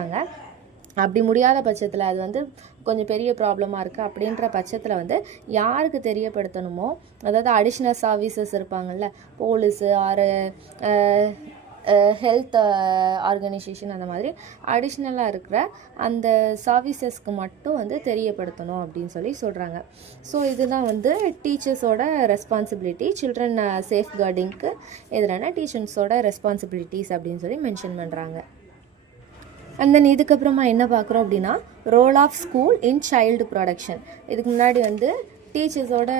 அப்படி முடியாத பட்சத்தில் அது வந்து கொஞ்சம் பெரிய ப்ராப்ளமாக இருக்குது அப்படின்ற பட்சத்தில் வந்து யாருக்கு தெரியப்படுத்தணுமோ, அதாவது அடிஷ்னல் சர்வீசஸ் இருப்பாங்கள்ல, போலீஸு ஆர் ஹெல்த் ஆர்கனைசேஷன், அந்த மாதிரி அடிஷ்னலாக இருக்கிற அந்த சர்வீசஸ்க்கு மட்டும் வந்து தெரியப்படுத்தணும் அப்படின்னு சொல்கிறாங்க. ஸோ இதுதான் வந்து டீச்சர்ஸோட ரெஸ்பான்சிபிலிட்டி. சில்ட்ரன் சேஃப் கார்டிங்க்கு எதிரான டீச்சர்ஸோட ரெஸ்பான்சிபிலிட்டிஸ் அப்படின்னு மென்ஷன் பண்ணுறாங்க. அண்ட் தென் இதுக்கப்புறமா என்ன பார்க்குறோம் அப்படின்னா role of school in child protection. இதுக்கு முன்னாடி வந்து டீச்சர்ஸோட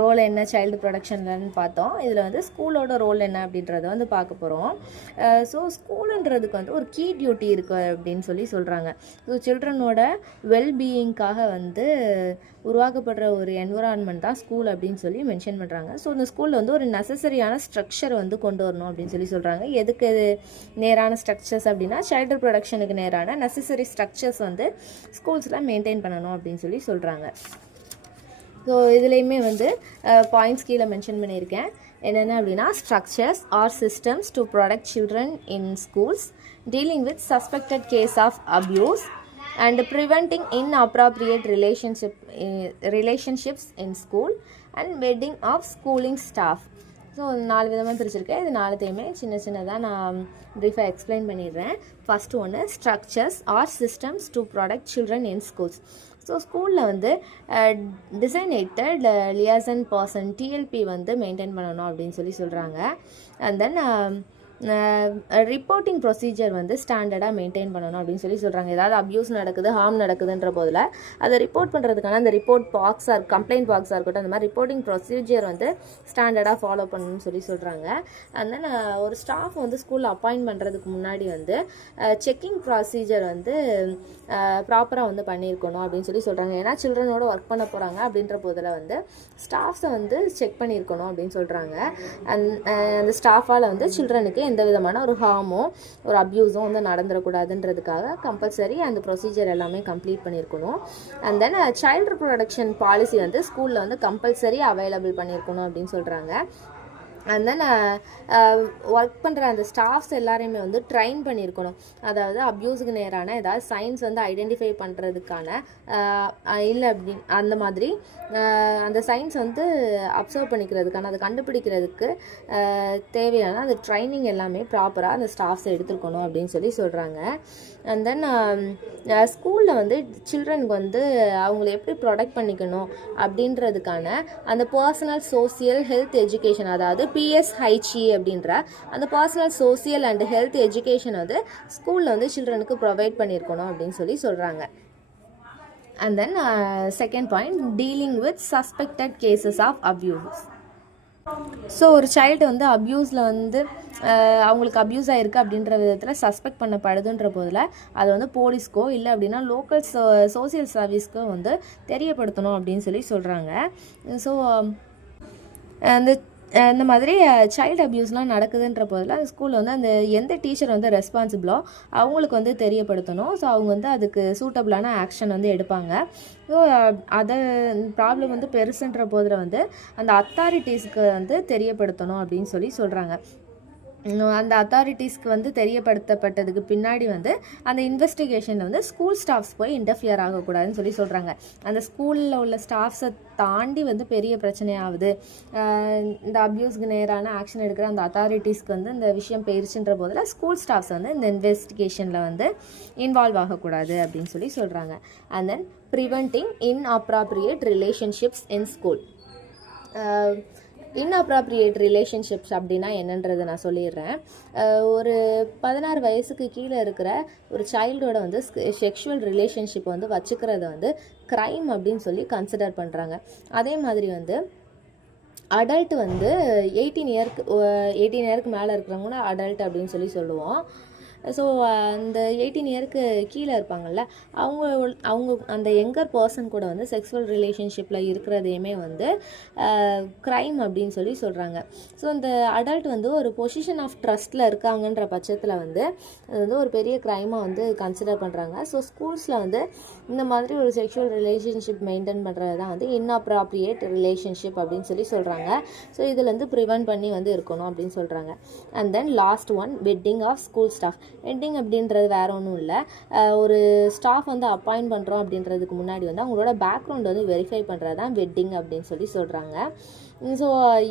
ரோல் என்ன சைல்டு ப்ரொடக்ஷன்லன்னு பார்த்தோம். இதில் வந்து ஸ்கூலோட ரோல் என்ன அப்படின்றத வந்து பார்க்க போகிறோம். ஸோ ஸ்கூலுன்றதுக்கு வந்து ஒரு கீ டியூட்டி இருக்குது அப்படின்னு சொல்கிறாங்க. ஸோ சில்ட்ரனோட வெல்பீயிங்காக வந்து உருவாக்கப்படுற ஒரு என்விரான்மெண்ட் தான் ஸ்கூல் அப்படின்னு சொல்லி மென்ஷன் பண்ணுறாங்க. ஸோ இந்த ஸ்கூலில் வந்து ஒரு நெசசரியான ஸ்ட்ரக்சர் வந்து கொண்டு வரணும் அப்படின்னு சொல்கிறாங்க. எதுக்கு நேரான ஸ்ட்ரக்சர்ஸ் அப்படின்னா சைல்டு ப்ரொடக்ஷனுக்கு நேரான நெசசரி ஸ்ட்ரக்சர்ஸ் வந்து ஸ்கூல்ஸில் மெயின்டைன் பண்ணணும் அப்படின்னு சொல்கிறாங்க. ஸோ இதுலேயுமே வந்து பாயிண்ட்ஸ் கீழே மென்ஷன் பண்ணியிருக்கேன். என்னென்ன அப்படின்னா structures or systems to protect children in schools, dealing with suspected case of abuse and preventing inappropriate relationships in school and vetting of schooling staff. So 4 விதமாக பிரிச்சிருக்கேன். இது 4த்தையுமே சின்னதாக நான் ப்ரீஃபாக எக்ஸ்பிளைன் பண்ணிடுறேன். ஃபஸ்ட்டு ஒன்று structures or systems to protect children in schools. So ஸ்கூலில் வந்து designated லியாசன் person டிஎல்பி வந்து maintain பண்ணணும் அப்படின்னு சொல்கிறாங்க. அண்ட் தென் ரிப்போர்ட்டிங் ப்ரொசீஜர் வந்து ஸ்டாண்டர்டாக மெயின்டைன் பண்ணணும் அப்படின்னு சொல்கிறாங்க. ஏதாவது அப்யூஸ் நடக்குது, ஹார்ம் நடக்குதுன்ற போதில் அதை ரிப்போர்ட் பண்ணுறதுக்கான அந்த ரிப்போர்ட் பாக்ஸாக இருக்கும், கம்ப்ளைண்ட் பாக்ஸாக இருக்கட்டும், அந்த மாதிரி ரிப்போர்ட்டிங் ப்ரொசீஜர் வந்து ஸ்டாண்டர்டாக ஃபாலோ பண்ணணும்னு சொல்கிறாங்க. அண்ட் தென் ஒரு ஸ்டாஃப் வந்து ஸ்கூலில் அப்பாயிண்ட் பண்ணுறதுக்கு முன்னாடி வந்து செக்கிங் ப்ரொசீஜர் வந்து ப்ராப்பராக வந்து பண்ணியிருக்கணும் அப்படின்னு சொல்கிறாங்க. ஏன்னா சில்ட்ரனோட ஒர்க் பண்ண போகிறாங்க அப்படின்ற போதில் வந்து ஸ்டாஃப்ஸை வந்து செக் பண்ணியிருக்கணும் அப்படின்னு சொல்கிறாங்க. அந்த ஸ்டாஃபால் வந்து சில்ட்ரனுக்கு எந்த விதமான ஒரு ஹார்மோ ஒரு அப்யூஸும் வந்து நடந்துடக்கூடாதுன்றதுக்காக கம்பல்சரி அந்த ப்ரொசீஜர் எல்லாமே கம்ப்ளீட் பண்ணியிருக்கணும். And then child protection policy வந்து ஸ்கூலில் வந்து கம்பல்சரி அவைலபிள் பண்ணியிருக்கணும் அப்படின்னு சொல்கிறாங்க. அண்ட் தென் ஒர்க் பண்ணுற அந்த ஸ்டாஃப்ஸ் எல்லாரையுமே வந்து ட்ரைன் பண்ணியிருக்கணும். அதாவது அப்யூஸுக்கு நேரான ஏதாவது சைன்ஸ் வந்து ஐடென்டிஃபை பண்ணுறதுக்கான இல்லை அப்படின்னு அந்த மாதிரி அந்த சைன்ஸ் வந்து அப்சர்வ் பண்ணிக்கிறதுக்கான அதை கண்டுபிடிக்கிறதுக்கு தேவையான அந்த ட்ரைனிங் எல்லாமே ப்ராப்பராக அந்த ஸ்டாஃப்ஸ் எடுத்துருக்கணும் அப்படின்னு சொல்கிறாங்க. அண்ட் தென் ஸ்கூலில் வந்து சில்ட்ரனுக்கு வந்து அவங்கள எப்படி ப்ரொடெக்ட் பண்ணிக்கணும் அப்படின்றதுக்கான அந்த பர்சனல் சோசியல் ஹெல்த் எஜுகேஷன், அதாவது PSHE அப்படின்ற அந்த personal social and health education வந்து ஸ்கூலில் வந்து சில்ட்ரனுக்கு ப்ரொவைட் பண்ணியிருக்கணும் அப்படின்னு சொல்கிறாங்க. And then second point dealing with suspected cases of abuse. So ஒரு சைல்டு வந்து அப்யூஸில் வந்து அவங்களுக்கு அப்யூஸ் ஆகிருக்கு அப்படின்ற விதத்தில் சஸ்பெக்ட் பண்ணப்படுதுன்ற போதில் அதை வந்து போலீஸ்க்கோ இல்லை அப்படின்னா லோக்கல் சோசியல் சர்வீஸ்க்கோ வந்து தெரியப்படுத்தணும் அப்படின்னு சொல்கிறாங்க. ஸோ இந்த மாதிரி சைல்டு அப்யூஸ்லாம் நடக்குதுன்ற போதில் அந்த ஸ்கூலில் வந்து அந்த எந்த டீச்சர் வந்து ரெஸ்பான்சிபிளோ அவங்களுக்கு வந்து தெரியப்படுத்தணும். ஸோ அவங்க வந்து அதுக்கு சூட்டபிளான ஆக்ஷன் வந்து எடுப்பாங்க. ஸோ அதை ப்ராப்ளம் வந்து பெருசுன்ற போதில் வந்து அந்த அத்தாரிட்டிஸ்க்கு வந்து தெரியப்படுத்தணும் அப்படின்னு சொல்கிறாங்க. அந்த அத்தாரிட்டிஸ்க்கு வந்து தெரியப்படுத்தப்பட்டதுக்கு பின்னாடி வந்து அந்த இன்வெஸ்டிகேஷனில் வந்து ஸ்கூல் ஸ்டாஃப்ஸ் போய் இன்டர்ஃபியர் ஆகக்கூடாதுன்னு சொல்கிறாங்க. அந்த ஸ்கூலில் உள்ள ஸ்டாஃப்ஸை தாண்டி வந்து பெரிய பிரச்சனையாகுது, இந்த அப்யூஸ்க்கு நேரான ஆக்ஷன் எடுக்கிற அந்த அத்தாரிட்டிஸ்க்கு வந்து இந்த விஷயம் போயிருச்சுன்ற போதில் ஸ்கூல் ஸ்டாஃப்ஸ் வந்து இந்த இன்வெஸ்டிகேஷனில் வந்து இன்வால்வ் ஆகக்கூடாது அப்படின்னு சொல்கிறாங்க. And then preventing inappropriate relationships in school. Inappropriate relationships அப்படின்னா என்னன்றதை நான் சொல்லிடுறேன். ஒரு 16 வயசுக்கு கீழே இருக்கிற ஒரு சைல்டோட வந்து செக்ஷுவல் ரிலேஷன்ஷிப் வந்து வச்சுக்கிறத வந்து க்ரைம் அப்படின்னு கன்சிடர் பண்ணுறாங்க. அதே மாதிரி வந்து அடல்ட் வந்து 18 இயருக்கு மேலே இருக்கிறவங்க அடல்ட் அப்படின்னு சொல்லுவோம். ஸோ அந்த 18 இயருக்கு கீழே இருப்பாங்கள்ல அவங்க அந்த யங்கர் பர்சன் கூட வந்து செக்ஸுவல் ரிலேஷன்ஷிப்பில் இருக்கிறதையுமே வந்து க்ரைம் அப்படின்னு சொல்கிறாங்க. ஸோ அந்த அடல்ட் வந்து ஒரு பொசிஷன் ஆஃப் ட்ரஸ்ட்டில் இருக்காங்கன்ற பட்சத்தில் வந்து அது வந்து ஒரு பெரிய க்ரைமாக வந்து கன்சிடர் பண்ணுறாங்க. ஸோ ஸ்கூல்ஸில் வந்து இந்த மாதிரி ஒரு செக்ஷுவல் ரிலேஷன்ஷிப் மெயின்டைன் பண்ணுறது தான் வந்து இன்அப்ராப்ரியேட் ரிலேஷன்ஷிப் அப்படின்னு சொல்கிறாங்க. ஸோ இதுலேருந்து ப்ரிவென்ட் பண்ணி வந்து இருக்கணும் அப்படின்னு சொல்கிறாங்க. And then last one vetting of school staff. Vetting அப்படின்றது வேறு ஒன்றும் இல்லை, ஒரு ஸ்டாஃப் வந்து அப்பாயிண்ட் பண்ணுறோம் அப்படின்றதுக்கு முன்னாடி வந்து அவங்களோட பேக்ரவுண்ட் வந்து வெரிஃபை பண்ணுறது தான் வெட்டிங் அப்படின்னு சொல்கிறாங்க. ஸோ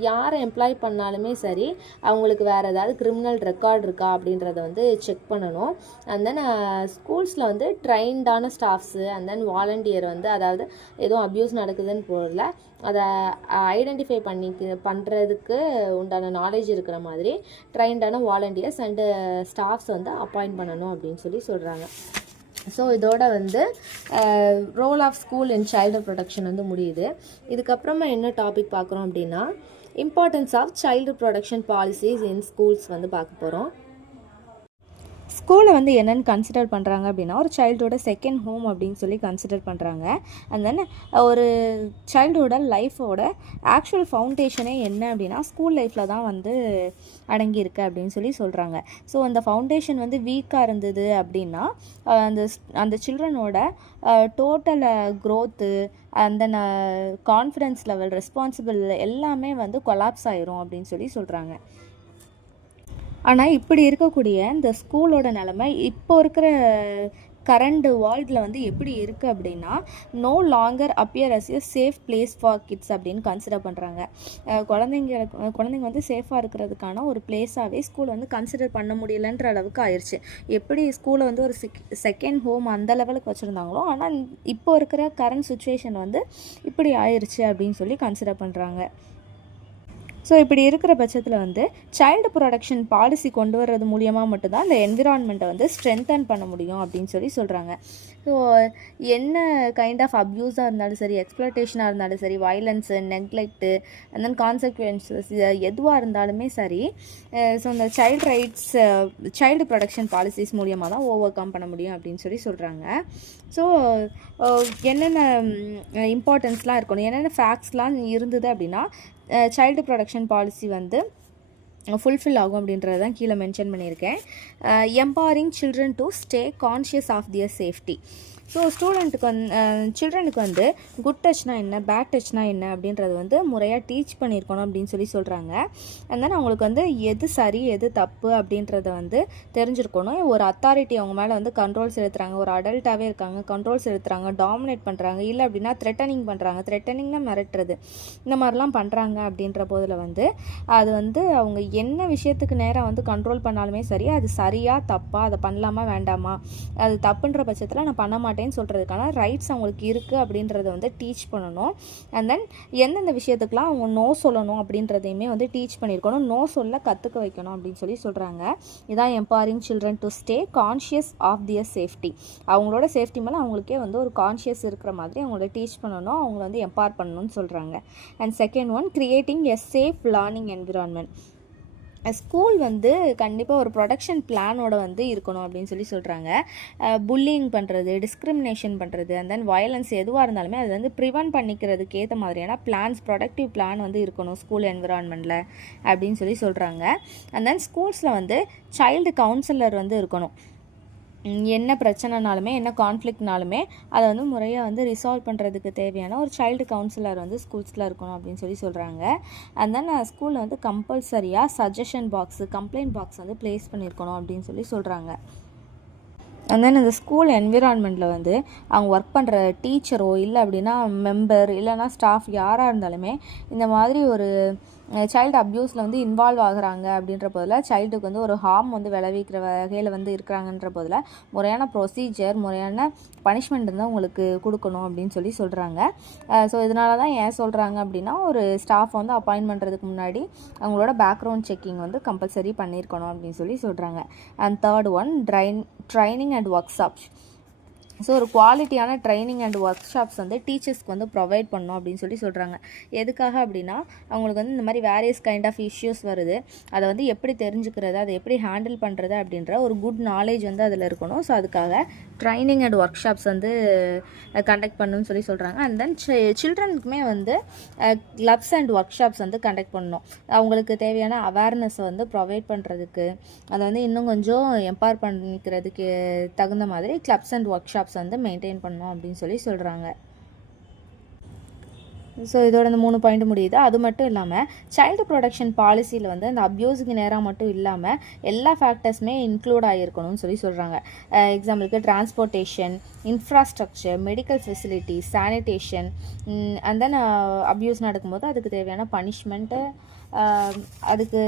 யாரை எம்ப்ளாய் பண்ணாலுமே சரி அவங்களுக்கு வேறு ஏதாவது கிரிமினல் ரெக்கார்ட் இருக்கா அப்படின்றத வந்து செக் பண்ணணும். அண்ட் தென் ஸ்கூல்ஸில் வந்து ட்ரைன்டான ஸ்டாஃப்ஸு அண்ட் தென் வாலண்டியர் வந்து அதாவது எதுவும் அப்யூஸ் நடக்குதுன்னு போகல அதை ஐடென்டிஃபை பண்ணுறதுக்கு உண்டான நாலேஜ் இருக்கிற மாதிரி ட்ரைன்டான வாலண்டியர்ஸ் அண்டு ஸ்டாஃப்ஸ் வந்து அப்பாயிண்ட் பண்ணணும் அப்படின்னு சொல்கிறாங்க. ஸோ இதோட வந்து role of school in child protection வந்து முடியுது. இதுக்கப்புறமா என்ன டாபிக் பார்க்குறோம் அப்படின்னா importance of child protection policies in schools வந்து பார்க்க போகிறோம். ஸ்கூலை வந்து என்னென்னு கன்சிடர் பண்ணுறாங்க அப்படின்னா ஒரு சைல்டோட செகண்ட் ஹோம் அப்படின்னு சொல்லி கன்சிடர் பண்ணுறாங்க. அண்ட் தென் ஒரு சைல்டோட லைஃபோட ஆக்சுவல் ஃபவுண்டேஷனே என்ன அப்படின்னா ஸ்கூல் லைஃப்பில் தான் வந்து அடங்கியிருக்கு அப்படின்னு சொல்லி சொல்கிறாங்க. ஸோ அந்த ஃபவுண்டேஷன் வந்து வீக்காக இருந்தது அப்படின்னா அந்த சில்ட்ரனோட டோட்டல் க்ரோத்து அந்த கான்ஃபிடென்ஸ் லெவல், ரெஸ்பான்சிபிள் எல்லாமே வந்து கொலாப்ஸ் ஆயிரும் அப்படின்னு சொல்லி சொல்கிறாங்க. ஆனால் இப்படி இருக்கக்கூடிய இந்த ஸ்கூலோட நிலமை இப்போ இருக்கிற கரண்ட் வேர்ல்டில் வந்து எப்படி இருக்குது அப்படின்னா no longer appear as a safe place for kids அப்படின்னு கன்சிடர் பண்ணுறாங்க. குழந்தைங்க வந்து சேஃபாக இருக்கிறதுக்கான ஒரு பிளேஸாகவே ஸ்கூல் வந்து கன்சிடர் பண்ண முடியலன்ற அளவுக்கு ஆயிடுச்சு. எப்படி ஸ்கூலை வந்து ஒரு செகண்ட் ஹோம் அந்த லெவலுக்கு வச்சுருந்தாங்களோ, ஆனால் இப்போ இருக்கிற கரண்ட் சுச்சுவேஷன் வந்து இப்படி ஆயிடுச்சு அப்படின்னு சொல்லி கன்சிடர் பண்ணுறாங்க. ஸோ இப்படி இருக்கிற பட்சத்தில் வந்து சைல்டு ப்ரொடக்ஷன் பாலிசி கொண்டு வர்றது மூலியமாக மட்டும்தான் இந்த என்விரான்மெண்ட்டை வந்து ஸ்ட்ரென்தன் பண்ண முடியும் அப்படின்னு சொல்லி சொல்கிறாங்க. ஸோ என்ன கைண்ட் ஆஃப் அப்யூஸாக இருந்தாலும் சரி, எக்ஸ்ப்ளோட்டேஷனாக இருந்தாலும் சரி, வயலன்ஸு, நெக்லெக்ட்டு அண்ட் தென் கான்சிக்வன்சஸ் எதுவாக இருந்தாலுமே சரி, ஸோ இந்த சைல்டு ப்ரொடக்ஷன் பாலிசிஸ் மூலியமாக தான் ஓவர் கம் பண்ண முடியும் அப்படின்னு சொல்லி சொல்கிறாங்க. ஸோ என்னென்ன இம்பார்ட்டன்ஸ்லாம் இருக்கணும், என்னென்ன ஃபேக்ட்ஸ்லாம் இருந்தது அப்படின்னா சைல்டு ப்ரொடக்ஷன் பாலிசி வந்து ஃபுல்ஃபில் ஆகும் அப்படின்றது தான் கீழே மென்ஷன் பண்ணியிருக்கேன். Empowering children to stay conscious of their safety. So சில்ட்ரனுக்கு வந்து குட் டச்னா என்ன, பேட் டச்னா என்ன அப்படின்றது வந்து முறையாக டீச் பண்ணியிருக்கணும் அப்படின்னு சொல்லி சொல்கிறாங்க. அண்ட் தென் அவங்களுக்கு வந்து எது சரி எது தப்பு அப்படின்றத வந்து தெரிஞ்சிருக்கணும். ஒரு அத்தாரிட்டி அவங்க மேலே வந்து கண்ட்ரோல் செலுத்துகிறாங்க, ஒரு அடல்ட்டாகவே இருக்காங்க, கண்ட்ரோல் செலுத்துகிறாங்க, டாமினேட் பண்ணுறாங்க, இல்லை அப்படின்னா த்ரெட்டனிங்னா மிரட்டுறது, இந்த மாதிரிலாம் பண்ணுறாங்க அப்படின்ற போதில் வந்து அது வந்து அவங்க என்ன விஷயத்துக்கு நேராக வந்து கண்ட்ரோல் பண்ணாலுமே சரி, அது சரியா தப்பா, அதை பண்ணலாமா வேண்டாமா, அது தப்புன்ற பட்சத்தில் நான் பண்ண மாட்டேன் சொல்கிறதுக்கான ரைட்ஸ் அவங்களுக்கு இருக்குது அப்படின்றத வந்து டீச் பண்ணணும். அண்ட் தென் எந்தெந்த விஷயத்துக்குலாம் அவங்க நோ சொல்லணும் அப்படின்றதையுமே வந்து டீச் பண்ணியிருக்கணும். நோ சொல்ல கற்றுக்க வைக்கணும் அப்படின்னு சொல்லி சொல்கிறாங்க. இதான் empowering children to stay conscious of their safety. அவங்களோட சேஃப்டி மேலே அவங்களுக்கே வந்து ஒரு கான்ஷியஸ் இருக்கிற மாதிரி அவங்கள டீச் பண்ணணும், அவங்கள வந்து எம்பவர் பண்ணணும்னு சொல்கிறாங்க. And second one, creating a safe learning environment. School வந்து கண்டிப்பாக ஒரு ப்ரொடக்ஷன் பிளானோட வந்து இருக்கணும் அப்படின்னு சொல்லி சொல்கிறாங்க. புல்லிங் பண்ணுறது, டிஸ்கிரிமினேஷன் பண்ணுறது அண்ட் தென் வயலன்ஸ் எதுவாக இருந்தாலுமே அது வந்து ப்ரிவென்ட் பண்ணிக்கிறதுக்கு ஏற்ற மாதிரியான ப்ரொடக்டிவ் பிளான் வந்து இருக்கணும் ஸ்கூல் என்விரான்மெண்ட்டில் அப்படின்னு சொல்லி சொல்கிறாங்க. அண்ட் தென் ஸ்கூல்ஸில் வந்து சைல்டு கவுன்சிலர் வந்து இருக்கணும். என்ன பிரச்சனைனாலுமே, என்ன கான்ஃப்ளிக்ட்னாலுமே அதை வந்து முறையாக வந்து ரிசால்வ் பண்ணுறதுக்கு தேவையான ஒரு சைல்டு கவுன்சிலர் வந்து ஸ்கூல்ஸில் இருக்கணும் அப்படின்னு சொல்லி சொல்கிறாங்க. அண்ட் தென் ஸ்கூலில் வந்து கம்பல்சரியாக சஜஷன் பாக்ஸு, கம்ப்ளைண்ட் பாக்ஸ் வந்து ப்ளேஸ் பண்ணியிருக்கணும் அப்படின்னு சொல்லி சொல்கிறாங்க. அண்ட் தென் இந்த ஸ்கூல் என்விரான்மெண்ட்டில் வந்து அவங்க ஒர்க் பண்ணுற டீச்சரோ இல்லை அப்படின்னா மெம்பர் இல்லைனா ஸ்டாஃப் யாராக இருந்தாலுமே இந்த மாதிரி ஒரு சைல்டு அப்யூஸில் வந்து இன்வால்வ் ஆகுறாங்க அப்படின்ற போதில், சைல்டுக்கு வந்து ஒரு ஹார்ம் வந்து விளைவிக்கிற வகையில் வந்து இருக்கிறாங்கன்ற போதில் முறையான ப்ரொசீஜர், முறையான பனிஷ்மெண்ட் வந்து அவங்களுக்கு கொடுக்கணும் அப்படின்னு சொல்லி சொல்கிறாங்க. ஸோ இதனால தான் ஏன் சொல்கிறாங்க அப்படின்னா ஒரு ஸ்டாஃப் வந்து அப்பாயின்ட் பண்ணுறதுக்கு முன்னாடி அவங்களோட பேக்ரவுண்ட் செக்கிங் வந்து கம்பல்சரி பண்ணியிருக்கணும் அப்படின்னு சொல்லி சொல்கிறாங்க. And third one, training and work shops. So ஒரு குவாலிட்டியான ட்ரைனிங் அண்ட் ஒர்க் ஷாப்ஸ் வந்து டீச்சர்ஸ்க்கு வந்து ப்ரொவைட் பண்ணணும் அப்படின்னு சொல்லி சொல்கிறாங்க. எதுக்காக அப்படின்னா அவங்களுக்கு வந்து இந்த மாதிரி வேரியஸ் கைண்ட் ஆஃப் இஷ்யூஸ் வருது, அதை வந்து எப்படி தெரிஞ்சுக்கிறது, அதை எப்படி ஹேண்டில் பண்ணுறது அப்படின்ற ஒரு குட் நாலேஜ் வந்து அதில் இருக்கணும். ஸோ அதுக்காக ட்ரைனிங் அண்ட் ஒர்க் ஷாப்ஸ் வந்து கண்டக்ட் பண்ணணும்னு சொல்லி சொல்கிறாங்க. அண்ட் தென் சில்ட்ரனுக்குமே வந்து கிளப்ஸ் அண்ட் ஒர்க் ஷாப்ஸ் வந்து கண்டக்ட் பண்ணணும். அவங்களுக்கு தேவையான அவேர்னஸை வந்து ப்ரொவைட் பண்ணுறதுக்கு, அதை வந்து இன்னும் கொஞ்சம் எம்பவர் பண்ணிக்கிறதுக்கு தகுந்த மாதிரி கிளப்ஸ் அண்ட் ஒர்க் ஷாப்ஸ் வந்து மெயின்டைன் பண்ணணும் அப்படின்னு சொல்லி சொல்கிறாங்க. ஸோ இதோட இந்த 3 பாயிண்ட் முடியுது. அது மட்டும் இல்லாமல் சைல்டு ப்ரொடக்ஷன் பாலிசியில் வந்து அந்த அப்யூஸுக்கு நேராக மட்டும் இல்லாமல் எல்லா ஃபேக்டர்ஸுமே இன்க்ளூட் ஆகியிருக்கணும்னு சொல்லி சொல்கிறாங்க. எக்ஸாம்பிளுக்கு transportation, infrastructure, medical facilities, sanitation and then abuse நடக்கும்போது அதுக்கு தேவையான பனிஷ்மெண்ட்டு அதுக்கு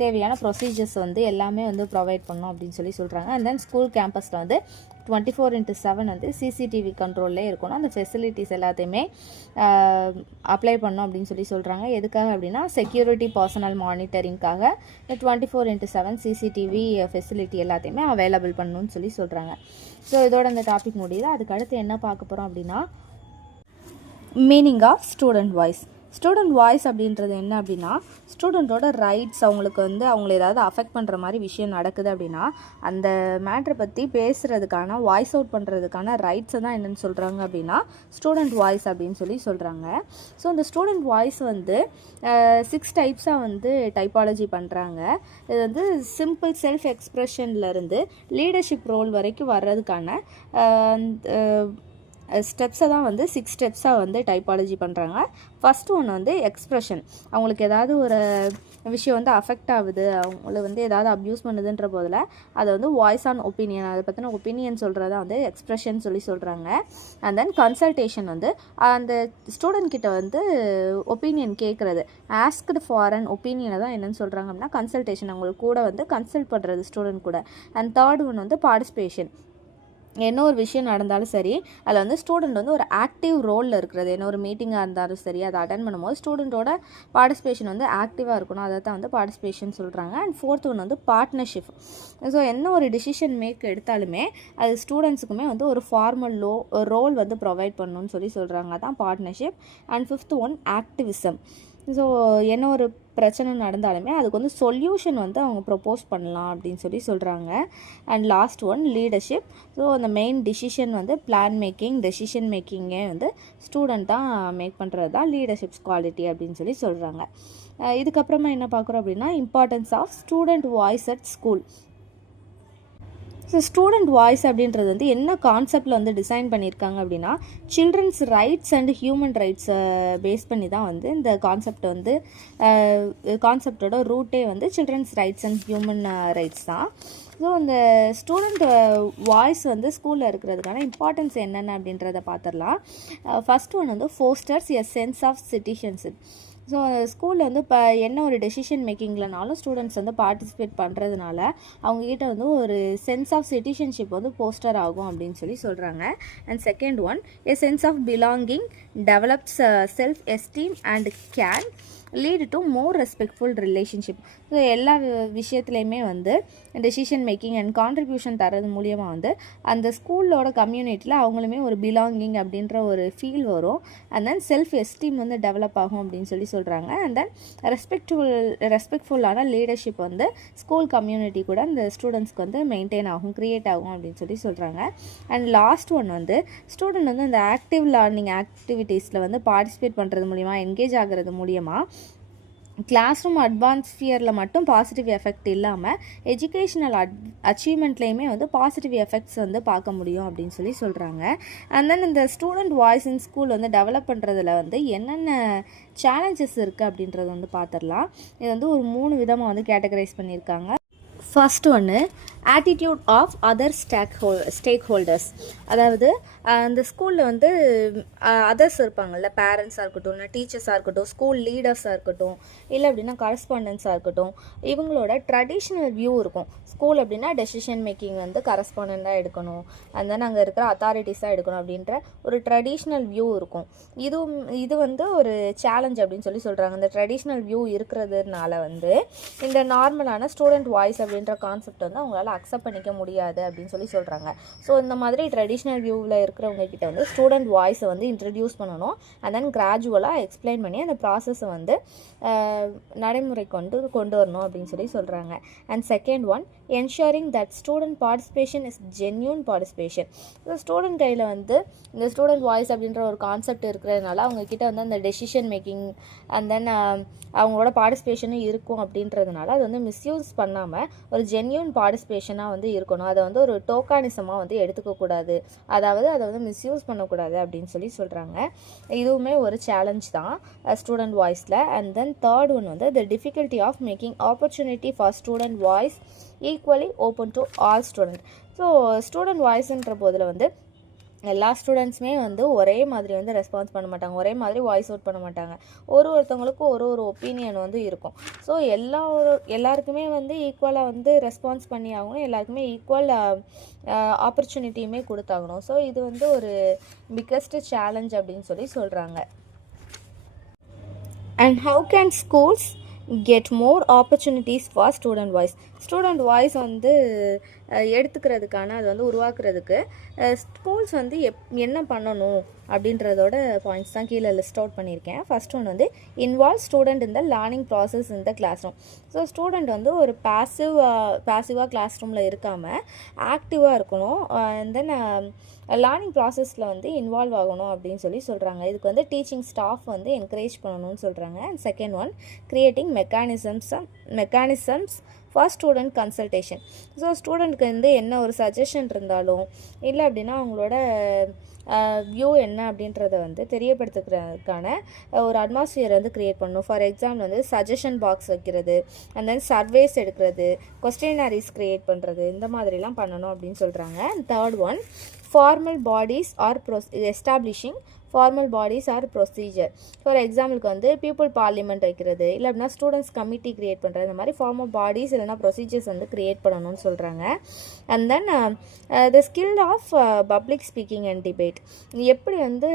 தேவையான ப்ரொசீஜர்ஸ் வந்து எல்லாமே வந்து ப்ரொவைட் பண்ணணும் அப்படின்னு சொல்லி சொல்கிறாங்க. அண்ட் தென் ஸ்கூல் கேம்பஸில் வந்து 24/7 வந்து சிசிடிவி கண்ட்ரோல்லே இருக்கணும். அந்த ஃபெசிலிட்டிஸ் எல்லாத்தையுமே அப்ளை பண்ணணும் அப்படின்னு சொல்லி சொல்கிறாங்க. எதுக்காக அப்படின்னா செக்யூரிட்டி பர்சனல் மானிட்டரிங்காக இந்த 24/7 சிசிடிவி ஃபெசிலிட்டி எல்லாத்தையுமே அவைலபிள் பண்ணணும்னு சொல்லி சொல்கிறாங்க. ஸோ இதோட இந்த டாபிக் முடியுது. அதுக்கு அடுத்து என்ன பார்க்க போகிறோம் அப்படின்னா meaning of student voice. Student voice அப்படின்றது என்ன அப்படின்னா ஸ்டூடெண்ட்டோட ரைட்ஸ் அவங்களுக்கு வந்து அவங்கள ஏதாவது அஃபெக்ட் பண்ணுற மாதிரி விஷயம் நடக்குது அப்படின்னா அந்த மேட்ரை பற்றி பேசுகிறதுக்கான வாய்ஸ் அவுட் பண்ணுறதுக்கான ரைட்ஸை தான் என்னென்னு சொல்கிறாங்க அப்படின்னா ஸ்டூடெண்ட் வாய்ஸ் அப்படின்னு சொல்லி சொல்கிறாங்க. ஸோ அந்த ஸ்டூடெண்ட் வாய்ஸ் வந்து 6 டைப்ஸாக வந்து டைப்பாலஜி பண்ணுறாங்க. இது வந்து சிம்பிள் செல்ஃப் எக்ஸ்ப்ரெஷன்லேருந்து லீடர்ஷிப் ரோல் வரைக்கும் வர்றதுக்கான ஸ்டெப்ஸை தான் வந்து 6 ஸ்டெப்ஸாக வந்து டைப்பாலஜி பண்ணுறாங்க. ஃபஸ்ட்டு ஒன்று வந்து எக்ஸ்ப்ரெஷன். அவங்களுக்கு ஏதாவது ஒரு விஷயம் வந்து அஃபெக்ட் ஆகுது, அவங்கள வந்து ஏதாவது அப்யூஸ் பண்ணுதுன்ற போதில் அதை வந்து வாய்ஸ் ஆன் ஒப்பீனியன், அதை பற்றின ஒப்பீனியன் சொல்கிறதா வந்து எக்ஸ்ப்ரெஷன் சொல்லி சொல்கிறாங்க. அண்ட் தென் கன்சல்டேஷன் வந்து அந்த ஸ்டூடெண்ட் கிட்ட வந்து ஒப்பீனியன் கேட்குறது, ஆஸ்க்டு ஃபார் அன் ஒப்பீனியனை தான் என்னென்னு சொல்கிறாங்க அப்படின்னா கன்சல்டேஷன். அவங்களுக்கு கூட வந்து கன்சல்ட் பண்ணுறது ஸ்டூடெண்ட் கூட. அண்ட் தேர்ட் ஒன் வந்து பார்ட்டிசிபேஷன். என்ன ஒரு விஷயம் நடந்தாலும் சரி அதில் வந்து ஸ்டூடெண்ட் வந்து ஒரு ஆக்டிவ் ரோலில் இருக்கிறது. என்ன ஒரு மீட்டிங்காக இருந்தாலும் சரி அதை அட்டன் பண்ணும்போது ஸ்டூடெண்ட்டோட பார்ட்டிசிபேஷன் வந்து ஆக்டிவாக இருக்கணும், அதை தான் வந்து பார்ட்டிசிபேஷன் சொல்கிறாங்க. அண்ட் ஃபோர்த் ஒன் வந்து பார்ட்னர்ஷிப். ஸோ என்ன ஒரு டிசிஷன் மேக் எடுத்தாலுமே அது ஸ்டூடெண்ட்ஸுக்குமே வந்து ஒரு ஃபார்மல் ரோல் வந்து ப்ரொவைட் பண்ணணும்னு சொல்லி சொல்கிறாங்க, அதான் partnership. And fifth one activism. So என்ன ஒரு பிரச்சனை நடந்தாலுமே அதுக்கு வந்து சொல்யூஷன் வந்து அவங்க ப்ரொப்போஸ் பண்ணலாம் அப்படின்னு சொல்லி சொல்கிறாங்க. And last one leadership. So அந்த மெயின் டிசிஷன் வந்து பிளான் மேக்கிங், டெசிஷன் மேக்கிங்கே வந்து ஸ்டூடெண்ட் தான் மேக் பண்ணுறது தான் லீடர்ஷிப்ஸ் குவாலிட்டி அப்படின்னு சொல்லி சொல்கிறாங்க. இதுக்கப்புறமா என்ன பார்க்குறோம் அப்படின்னா importance of student voice at school. So student voice அப்படின்றது வந்து என்ன கான்செப்டில் வந்து டிசைன் பண்ணியிருக்காங்க அப்படின்னா சில்ட்ரன்ஸ் ரைட்ஸ் அண்ட் ஹியூமன் ரைட்ஸை பேஸ் பண்ணி தான் வந்து இந்த கான்செப்ட் வந்து கான்செப்டோட ரூட்டே வந்து children's rights and human rights தான். ஸோ இந்த ஸ்டூடெண்ட் வாய்ஸ் வந்து ஸ்கூலில் இருக்கிறதுக்கான இம்பார்ட்டன்ஸ் என்னென்ன அப்படின்றத பார்த்துடலாம். ஃபஸ்ட் ஒன் வந்து fosters a sense of citizenship. So ஸ்கூலில் வந்து இப்போ என்ன ஒரு டெசிஷன் மேக்கிங்லனாலும் ஸ்டூடெண்ட்ஸ் வந்து பார்ட்டிசிபேட் பண்ணுறதுனால அவங்கக்கிட்ட வந்து ஒரு சென்ஸ் ஆஃப் சிட்டிசன்ஷிப் வந்து போஸ்டர் ஆகும் அப்படின்னு சொல்லி சொல்கிறாங்க. And second one a sense of belonging develops self esteem and can lead to more respectful relationship. So எல்லா விஷயத்துலையுமே வந்து டெசிஷன் மேக்கிங் அண்ட் கான்ட்ரிபியூஷன் தரது மூலியமாக வந்து அந்த ஸ்கூலோட கம்யூனிட்டியில் அவங்களுமே ஒரு பிலாங்கிங் அப்படின்ற ஒரு ஃபீல் வரும். அண்ட் தென் செல்ஃப் எஸ்டீம் வந்து டெவலப் ஆகும் அப்படின்னு சொல்லி சொல்கிறாங்க. அண்ட் தென் ரெஸ்பெக்ட்ஃபுல்லான லீடர்ஷிப் வந்து ஸ்கூல் கம்யூனிட்டி கூட அந்த ஸ்டூடெண்ட்ஸ்க்கு வந்து மெயின்டைன் ஆகும், க்ரியேட் ஆகும் அப்படின்னு சொல்லி சொல்கிறாங்க. அண்ட் லாஸ்ட் ஒன் வந்து ஸ்டூடெண்ட் வந்து அந்த ஆக்டிவ் லேர்னிங் ஆக்டிவிட்டீஸில் வந்து பார்ட்டிசிபேட் பண்ணுறது மூலிமா, என்கேஜ் ஆகிறது மூலிமா கிளாஸ் ரூம் அட்மாஸ்ஃபியரில் மட்டும் பாசிட்டிவ் எஃபெக்ட் இல்லாமல் எஜுகேஷ்னல் அச்சீவ்மெண்ட்லேயுமே வந்து பாசிட்டிவ் எஃபெக்ட்ஸ் வந்து பார்க்க முடியும் அப்படின்னு சொல்லி சொல்கிறாங்க. அண்ட் தென் இந்த ஸ்டூடெண்ட் வாய்ஸ் இன் ஸ்கூல் வந்து டெவலப் பண்ணுறதுல வந்து என்னென்ன சேலஞ்சஸ் இருக்குது அப்படின்றத வந்து பார்த்துடலாம். இது வந்து ஒரு 3 விதமாக வந்து கேட்டகரைஸ் பண்ணியிருக்காங்க. ஃபர்ஸ்ட் ஒன்று attitude of other stakeholders. அதாவது அந்த ஸ்கூலில் வந்து அதர்ஸ் இருப்பாங்கள்ல, பேரண்ட்ஸாக இருக்கட்டும், இல்லை டீச்சர்ஸாக இருக்கட்டும், ஸ்கூல் லீடர்ஸாக இருக்கட்டும், இல்லை அப்படின்னா கரஸ்பாண்டன்ஸாக இருக்கட்டும், இவங்களோட ட்ரெடிஷ்னல் வியூ இருக்கும். ஸ்கூல் அப்படின்னா டெசிஷன் மேக்கிங் வந்து கரஸ்பாண்டண்டாக எடுக்கணும், அண்ட் தென் அங்கே இருக்கிற அத்தாரிட்டிஸாக எடுக்கணும் அப்படின்ற ஒரு ட்ரெடிஷ்னல் வியூ இருக்கும். இது வந்து ஒரு சேலஞ்ச் அப்படின்னு சொல்லி சொல்கிறாங்க. இந்த ட்ரெடிஷ்னல் வியூ இருக்கிறதுனால வந்து இந்த நார்மலான ஸ்டூடெண்ட் வாய்ஸ் அப்படின்ற கான்செப்ட் வந்து அவங்களால அக்செப்ட் பண்ணிக்க முடியாது அப்படின்னு சொல்லி சொல்கிறாங்க. ஸோ இந்த மாதிரி ட்ரெடிஷ்னல் வியூவில் இருக்கிறவங்க கிட்ட வந்து ஸ்டூடெண்ட் வாய்ஸை வந்து இன்ட்ரடியூஸ் பண்ணணும். அண்ட் தென் கிராஜுவலாக எக்ஸ்பிளைன் பண்ணி அந்த ப்ராசஸை வந்து நடைமுறை கொண்டு வரணும் அப்படின்னு சொல்லி சொல்கிறாங்க. And second one ensuring that student participation is genuine participation. So student கையில் வந்து இந்த ஸ்டூடெண்ட் வாய்ஸ் அப்படின்ற ஒரு கான்செப்ட் இருக்கிறதுனால அவங்கக்கிட்ட வந்து அந்த டெசிஷன் மேக்கிங் அண்ட் தென் அவங்களோட பார்ட்டிசிபேஷனும் இருக்கும் அப்படின்றதுனால அது வந்து மிஸ்யூஸ் பண்ணாமல் ஒரு ஜென்யூன் பார்ட்டிசிபேஷனாக வந்து இருக்கணும். அதை வந்து ஒரு டோக்கானிசமாக வந்து எடுத்துக்கக்கூடாது, அதாவது அதை வந்து மிஸ்யூஸ் பண்ணக்கூடாது அப்படின்னு சொல்லி சொல்கிறாங்க. இதுவுமே ஒரு சேலஞ்ச் தான் ஸ்டூடெண்ட் வாய்ஸில். அண்ட் தென் தேர்ட் ஒன் வந்து the difficulty of making opportunity for student voice equally open to all student. So student வாய்ஸ்ன்ற போதில் வந்து எல்லா ஸ்டூடெண்ட்ஸுமே வந்து ஒரே மாதிரி வந்து ரெஸ்பான்ஸ் பண்ண மாட்டாங்க, ஒரே மாதிரி வாய்ஸ் அவுட் பண்ண மாட்டாங்க. ஒருத்தவங்களுக்கும் ஒரு ஒப்பீனியன் வந்து இருக்கும். ஸோ எல்லாருக்குமே வந்து ஈக்குவலாக வந்து ரெஸ்பான்ஸ் பண்ணி ஆகணும், எல்லாருக்குமே ஈக்குவல் ஆப்பர்ச்சுனிட்டியுமே கொடுத்தாகணும். ஸோ இது வந்து ஒரு பிக்கஸ்ட் சேலஞ்ச் அப்படின்னு சொல்லி சொல்கிறாங்க. And how can schools get more opportunities for student voice? Student voice வந்து எடுத்துக்கிறதுக்கான அது வந்து உருவாக்குறதுக்கு ஸ்கூல்ஸ் வந்து என்ன பண்ணணும் அப்படின்றதோட பாயிண்ட்ஸ் தான் கீழே லிஸ்ட் அவுட் பண்ணியிருக்கேன். ஃபர்ஸ்ட் ஒன் வந்து இன்வால்வ் ஸ்டூடெண்ட் இந்த லேர்னிங் ப்ராசஸ் இந்த கிளாஸ் ரூம். ஸோ ஸ்டூடெண்ட் வந்து ஒரு பாசிவாக கிளாஸ் ரூமில் இருக்காமல் ஆக்டிவாக இருக்கணும். அண்ட் தென் லேர்னிங் ப்ராசஸில் வந்து இன்வால்வ் ஆகணும் அப்படின்னு சொல்லி சொல்கிறாங்க. இதுக்கு வந்து டீச்சிங் ஸ்டாஃப் வந்து என்கரேஜ் பண்ணணும்னு சொல்கிறாங்க. And second one creating mechanisms for student consultation. So ஸ்டூடெண்ட்க்கு வந்து என்ன ஒரு சஜஷன் இருந்தாலும் இல்லை அப்படின்னா அவங்களோட வியூ என்ன அப்படின்றத வந்து தெரியப்படுத்துக்கிறதுக்கான ஒரு அட்மாஸ்பியர் வந்து க்ரியேட் பண்ணணும். ஃபார் எக்ஸாம்பிள் வந்து சஜஷன் பாக்ஸ் வைக்கிறது, அண்ட் தென் சர்வேஸ் எடுக்கிறது, கொஸ்டினரிஸ் க்ரியேட் பண்ணுறது, இந்த மாதிரிலாம் பண்ணணும் அப்படின்னு சொல்கிறாங்க. Third one formal bodies R establishing formal bodies R procedure. For எக்ஸாம்பிளுக்கு வந்து பீப்புள் பார்லிமெண்ட் வைக்கிறது, இல்லை அப்படின்னா ஸ்டூடெண்ட்ஸ் கமிட்டி க்ரியேட் பண்ணுறது, இந்த மாதிரி ஃபார்மல் பாடிஸ் இல்லைனா ப்ரொசீஜர்ஸ் வந்து க்ரியேட் பண்ணணும்னு சொல்கிறாங்க. And then the skill of public speaking and debate. எப்படி வந்து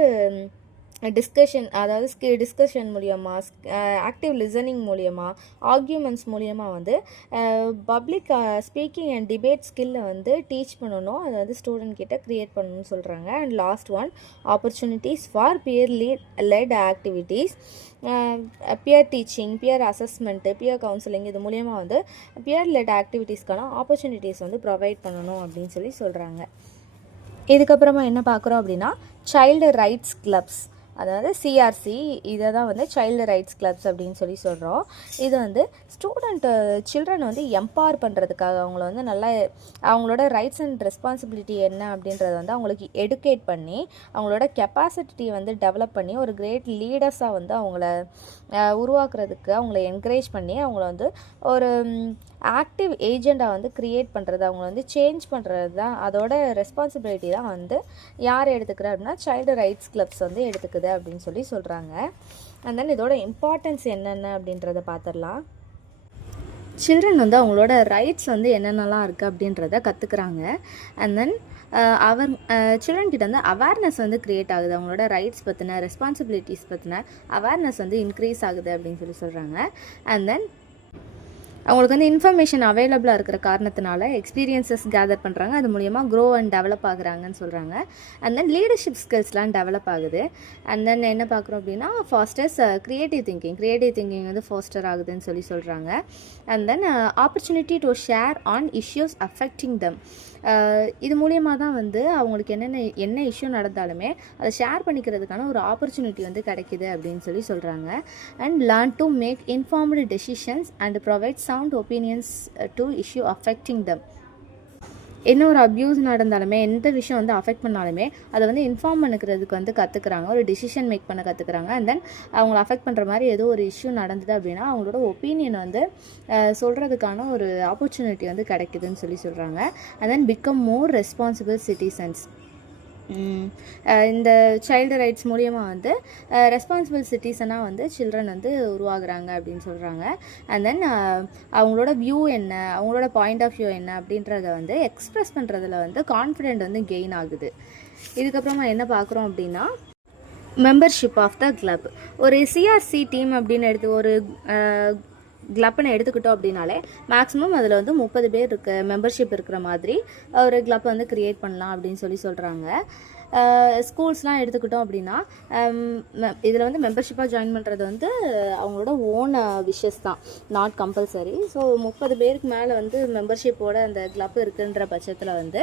டிஸ்கஷன், அதாவது டிஸ்கஷன் மூலியமாக, ஆக்டிவ் லிசனிங் மூலியமாக, ஆர்கியூமெண்ட்ஸ் மூலியமாக வந்து பப்ளிக் ஸ்பீக்கிங் அண்ட் டிபேட் ஸ்கில்லை வந்து டீச் பண்ணணும், அதை வந்து ஸ்டூடெண்ட் கிட்ட க்ரியேட் பண்ணணும்னு சொல்கிறாங்க. And last one opportunities for peer led activities, peer teaching, peer assessment, peer counselling, இது மூலியமாக வந்து பியர் லெட் ஆக்டிவிட்டீஸ்க்கான ஆப்பர்ச்சுனிட்டிஸ் வந்து ப்ரொவைட் பண்ணணும் அப்படின்னு சொல்லி சொல்கிறாங்க. இதுக்கப்புறமா என்ன பார்க்குறோம் அப்படின்னா சைல்டு ரைட்ஸ் கிளப்ஸ், அதாவது சிஆர்சி, இதை தான் வந்து சைல்டு ரைட்ஸ் கிளப்ஸ் அப்படின்னு சொல்லி சொல்கிறோம். இது வந்து சில்ட்ரன் வந்து எம்பவர் பண்ணுறதுக்காக, அவங்கள வந்து நல்லா அவங்களோட ரைட்ஸ் அண்ட் ரெஸ்பான்சிபிலிட்டி என்ன அப்படின்றத வந்து அவங்களுக்கு எடுக்கேட் பண்ணி அவங்களோட கெப்பாசிட்டியை வந்து டெவலப் பண்ணி ஒரு கிரேட் லீடர்ஸாக வந்து அவங்கள உருவாக்குறதுக்கு அவங்கள என்கரேஜ் பண்ணி அவங்கள வந்து ஒரு ஆக்டிவ் ஏஜெண்டாக வந்து க்ரியேட் பண்ணுறது, அவங்கள வந்து சேஞ்ச் பண்ணுறது தான் அதோட ரெஸ்பான்சிபிலிட்டி தான் வந்து யார் எடுத்துக்கிறா அப்படின்னா சைல்டு ரைட்ஸ் கிளப்ஸ் வந்து எடுத்துக்குது அப்படின்னு சொல்லி சொல்கிறாங்க. அண்ட் தென் இதோட இம்பார்ட்டன்ஸ் என்னென்ன அப்படின்றத பார்த்துடலாம். சில்ட்ரன் வந்து அவங்களோட ரைட்ஸ் வந்து என்னென்னலாம் இருக்குது அப்படின்றத கற்றுக்குறாங்க. அண்ட் தென் சில்ட்ரன் கிட்ட வந்து அவேர்னஸ் வந்து க்ரியேட் ஆகுது, அவங்களோட ரைட்ஸ் பற்றின, ரெஸ்பான்சிபிலிட்டிஸ் பற்றின அவேர்னஸ் வந்து இன்க்ரீஸ் ஆகுது அப்படின்னு சொல்லி சொல்கிறாங்க. அண்ட் தென் அவங்களுக்கு வந்து இன்ஃபர்மேஷன் அவைலபிளாக இருக்கிற காரணத்தினால எக்ஸ்பீரியன்ஸஸ் கேதர் பண்ணுறாங்க, அது மூலிமா க்ரோ அண்ட் டெவலப் ஆகுறாங்கன்னு சொல்கிறாங்க. அண்ட் தென் லீடர்ஷிப் ஸ்கில்ஸ்லாம் டெவலப் ஆகுது. அண்ட் தென் என்ன பார்க்குறோம் அப்படின்னா ஃபாஸ்டர்ஸ் க்ரியேட்டிவ் திங்கிங் வந்து ஃபாஸ்டர் ஆகுதுன்னு சொல்லி சொல்கிறாங்க. And then opportunity to share on issues affecting them. இது மூலியமாக தான் வந்து அவங்களுக்கு என்ன இஷ்யூ நடந்தாலுமே அதை ஷேர் பண்ணிக்கிறதுக்கான ஒரு ஆப்பர்ச்சுனிட்டி வந்து கிடைக்கிது அப்படின்னு சொல்லி சொல்கிறாங்க. And learn to make informed decisions and provide sound opinions to issue affecting them. என்ன ஒரு அப்யூஸ் நடந்தாலுமே, எந்த விஷயம் வந்து அஃபெக்ட் பண்ணாலுமே அதை வந்து இன்ஃபார்ம் பண்ணிக்கிறதுக்கு வந்து கற்றுக்குறாங்க, ஒரு டிசிஷன் மேக் பண்ண கற்றுக்குறாங்க. அண்ட் தென் அவங்கள அஃபெக்ட் பண்ணுற மாதிரி ஏதோ ஒரு இஷ்யூ நடந்தது அப்படின்னா அவங்களோட ஒப்பீனியன் வந்து சொல்கிறதுக்கான ஒரு ஆப்பர்ச்சுனிட்டி வந்து கிடைக்குதுன்னு சொல்லி சொல்கிறாங்க. And then become more responsible citizens. இந்த சைல்டு ரைட்ஸ் மூலியமாக வந்து ரெஸ்பான்சிபிள் சிட்டிசனாக வந்து சில்ட்ரன் வந்து உருவாகுறாங்க அப்படின்னு சொல்கிறாங்க. அண்ட் தென் அவங்களோட வியூ என்ன, அவங்களோட பாயிண்ட் ஆஃப் வியூ என்ன அப்படின்றத வந்து எக்ஸ்ப்ரெஸ் பண்ணுறதுல வந்து கான்ஃபிடென்ட் வந்து கெயின் ஆகுது. இதுக்கப்புறமா என்ன பார்க்குறோம் அப்படின்னா மெம்பர்ஷிப் ஆஃப் த கிளப். ஒரு சிஆர்சி டீம் அப்படின்னு ஒரு கிளப்னு எடுத்துக்கிட்டோம் அப்படின்னாலே மேக்ஸிமம் அதில் வந்து 30 பேர் மெம்பர்ஷிப் இருக்கிற மாதிரி ஒரு கிளப் வந்து க்ரியேட் பண்ணலாம் அப்படின்னு சொல்லி சொல்கிறாங்க. ஸ்கூல்ஸ்லாம் எடுத்துக்கிட்டோம் அப்படின்னா இதில் வந்து மெம்பர்ஷிப்பாக ஜாயின் பண்ணுறது வந்து அவங்களோட ஓன் விஷஸ் தான், நாட் கம்பல்சரி. ஸோ 30 பேருக்கு மேலே வந்து மெம்பர்ஷிப்போட அந்த கிளப் இருக்குன்ற பட்சத்தில் வந்து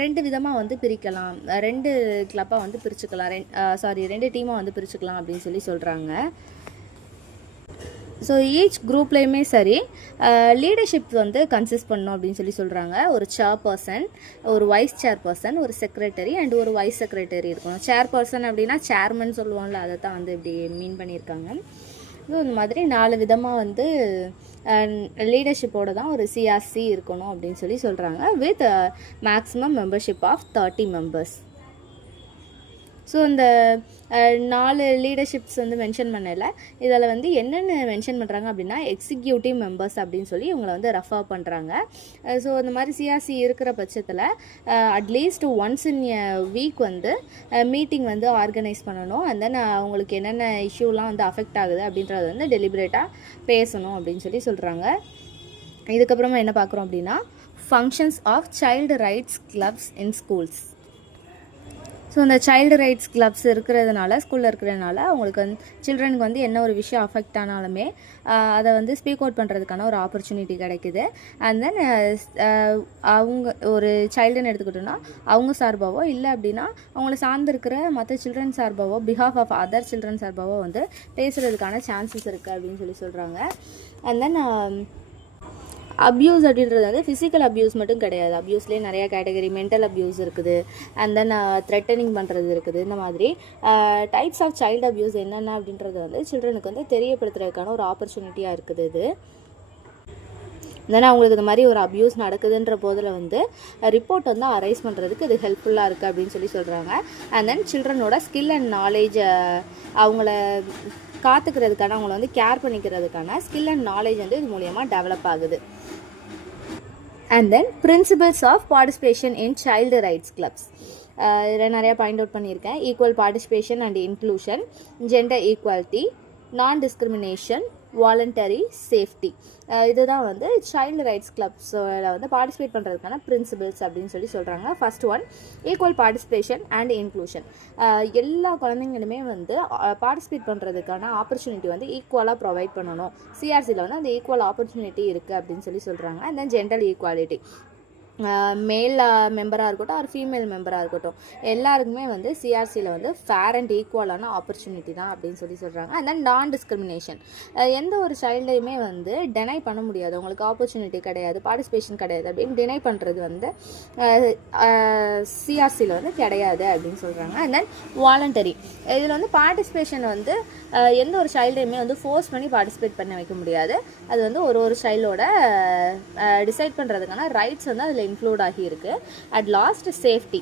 2 விதமாக வந்து பிரிக்கலாம், 2 கிளப்பாக வந்து பிரிச்சுக்கலாம், 2 டீமாக வந்து பிரிச்சுக்கலாம் அப்படின்னு சொல்லி சொல்கிறாங்க. ஸோ ஈச் குரூப்லேயுமே சரி லீடர்ஷிப் வந்து கன்சிஸ்ட் பண்ணணும் அப்படின்னு சொல்லி சொல்கிறாங்க. ஒரு சேர்பர்சன், ஒரு வைஸ் சேர்பர்சன், ஒரு செக்ரட்டரி அண்ட் ஒரு வைஸ் செக்ரட்டரி இருக்கணும். சேர்பர்சன் அப்படின்னா சேர்மன் சொல்லுவோம்ல, அதை தான் வந்து இப்படி மீன் பண்ணியிருக்காங்க. ஸோ இந்த மாதிரி 4 விதமாக வந்து லீடர்ஷிப்போடு தான் ஒரு சிஆர்சி இருக்கணும் அப்படின்னு சொல்லி சொல்கிறாங்க with maximum membership of 30 members. So இந்த 4 லீடர்ஷிப்ஸ் வந்து மென்ஷன் பண்ணல. இதில் வந்து என்னென்ன மென்ஷன் பண்ணுறாங்க அப்படின்னா எக்ஸிக்யூட்டிவ் மெம்பர்ஸ் அப்படின்னு சொல்லி இவங்களை வந்து ரெஃபர் பண்ணுறாங்க. ஸோ இந்த மாதிரி சிஆர்சி இருக்கிற பட்சத்தில் at least once in a week வந்து மீட்டிங் வந்து ஆர்கனைஸ் பண்ணணும். அண்ட் தென் அவங்களுக்கு என்னென்ன இஷ்யூலாம் வந்து அஃபெக்ட் ஆகுது அப்படின்றத வந்து டெலிபரேட்டாக பேசணும் அப்படின்னு சொல்லி சொல்கிறாங்க. இதுக்கப்புறமா என்ன பார்க்குறோம் அப்படின்னா functions of child rights clubs in schools. So இந்த சைல்டு ரைட்ஸ் கிளப்ஸ் இருக்கிறதுனால ஸ்கூலில் இருக்கிறதுனால அவங்களுக்கு வந்து சில்ட்ரனுக்கு வந்து என்ன ஒரு விஷயம் அஃபெக்ட் ஆனாலுமே அதை வந்து ஸ்பீக் அவுட் பண்ணுறதுக்கான ஒரு ஆப்பர்ச்சுனிட்டி கிடைக்குது. அண்ட் தென் அவங்க ஒரு சைல்டுன்னு எடுத்துக்கிட்டோன்னா அவங்க சார்பாவோ இல்லை அப்படின்னா அவங்கள சார்ந்திருக்கிற மற்ற சில்ட்ரன் சார்பாவோ பிஹாஃப் ஆஃப் அதர் சில்ட்ரன் சார்பாவோ வந்து பேசுகிறதுக்கான சான்சஸ் இருக்குது அப்படின்னு சொல்லி சொல்கிறாங்க. அண்ட் தென் அப்யூஸ் அப்படின்றது வந்து ஃபிசிக்கல் அப்யூஸ் மட்டும் கிடையாது. அப்யூஸ்லேயே நிறையா கேட்டகரி, மென்டல் அப்யூஸ் இருக்குது, அண்ட் தென் த்ரெட்டனிங் பண்ணுறது இருக்குது. இந்த மாதிரி டைப்ஸ் ஆஃப் சைல்டு அப்யூஸ் என்னென்ன அப்படின்றது வந்து சில்ட்ரனுக்கு வந்து தெரியப்படுத்துறதுக்கான ஒரு ஆப்பர்ச்சுனிட்டியாக இருக்குது. இது தென் அவங்களுக்கு இந்த மாதிரி ஒரு அப்யூஸ் நடக்குதுன்ற போதில் வந்து ரிப்போர்ட் வந்து அரைஸ் பண்ணுறதுக்கு இது ஹெல்ப்ஃபுல்லாக இருக்குது அப்படின்னு சொல்லி சொல்கிறாங்க. அண்ட் தென் சில்ட்ரனோட ஸ்கில் அண்ட் நாலேஜ் அவங்கள காத்துக்கிறதுக்கான அவங்கள வந்து கேர் பண்ணிக்கிறதுக்கான ஸ்கில் அண்ட் நாலேஜ் வந்து இது மூலயமா டெவலப் ஆகுது. And then principles of participation in child rights clubs. இதில் நிறையா பாயிண்ட் அவுட் பண்ணியிருக்கேன். Equal participation and inclusion, gender equality, non discrimination, voluntary safety. இதுதான் வந்து சைல்டு ரைட்ஸ் கிளப்ஸில் வந்து பார்ட்டிசிபேட் பண்ணுறதுக்கான பிரின்சிபல்ஸ் அப்படின்னு சொல்லி சொல்கிறாங்க. First one equal participation and inclusion. எல்லா குழந்தைங்களுமே வந்து பார்ட்டிசிபேட் பண்ணுறதுக்கான ஆப்பர்ச்சுனிட்டி வந்து ஈக்குவலாக ப்ரொவைட் பண்ணணும். சிஆர்சியில் வந்து அந்த ஈக்குவல் ஆப்பர்ச்சுனிட்டி இருக்குது அப்படின்னு சொல்லி சொல்கிறாங்க. அண்ட் தென் ஜெண்டர் ஈக்குவாலிட்டி, மேல் மெம்பராக இருக்கட்டும் ஆர் ஃபீமேல் மெம்பராக இருக்கட்டும் எல்லாருக்குமே வந்து சிஆர்சியில் வந்து ஃபேர் அண்ட் ஈக்குவலான ஆப்பர்ச்சுனிட்டி தான் அப்படின்னு சொல்லி சொல்கிறாங்க. அண்ட் தென் நான் டிஸ்கிரிமினேஷன், எந்த ஒரு சைல்டையுமே வந்து டெனை பண்ண முடியாது, அவங்களுக்கு ஆப்பர்ச்சுனிட்டி கிடையாது, பார்ட்டிசிபேஷன் கிடையாது அப்படின்னு டினை பண்ணுறது வந்து சிஆர்சியில் வந்து கிடையாது அப்படின்னு சொல்கிறாங்க. அண்ட் தென் வாலண்டரி, இதில் வந்து பார்ட்டிசிபேஷன் வந்து எந்த ஒரு சைல்டையுமே வந்து ஃபோர்ஸ் பண்ணி பார்ட்டிசிபேட் பண்ண வைக்க முடியாது. அது வந்து ஒரு சைல்டோட டிசைட் பண்ணுறதுக்கான ரைட்ஸ் வந்து அதில் இன்க்ளூட் ஆகியிருக்கு. அட் லாஸ்ட் சேஃப்டி,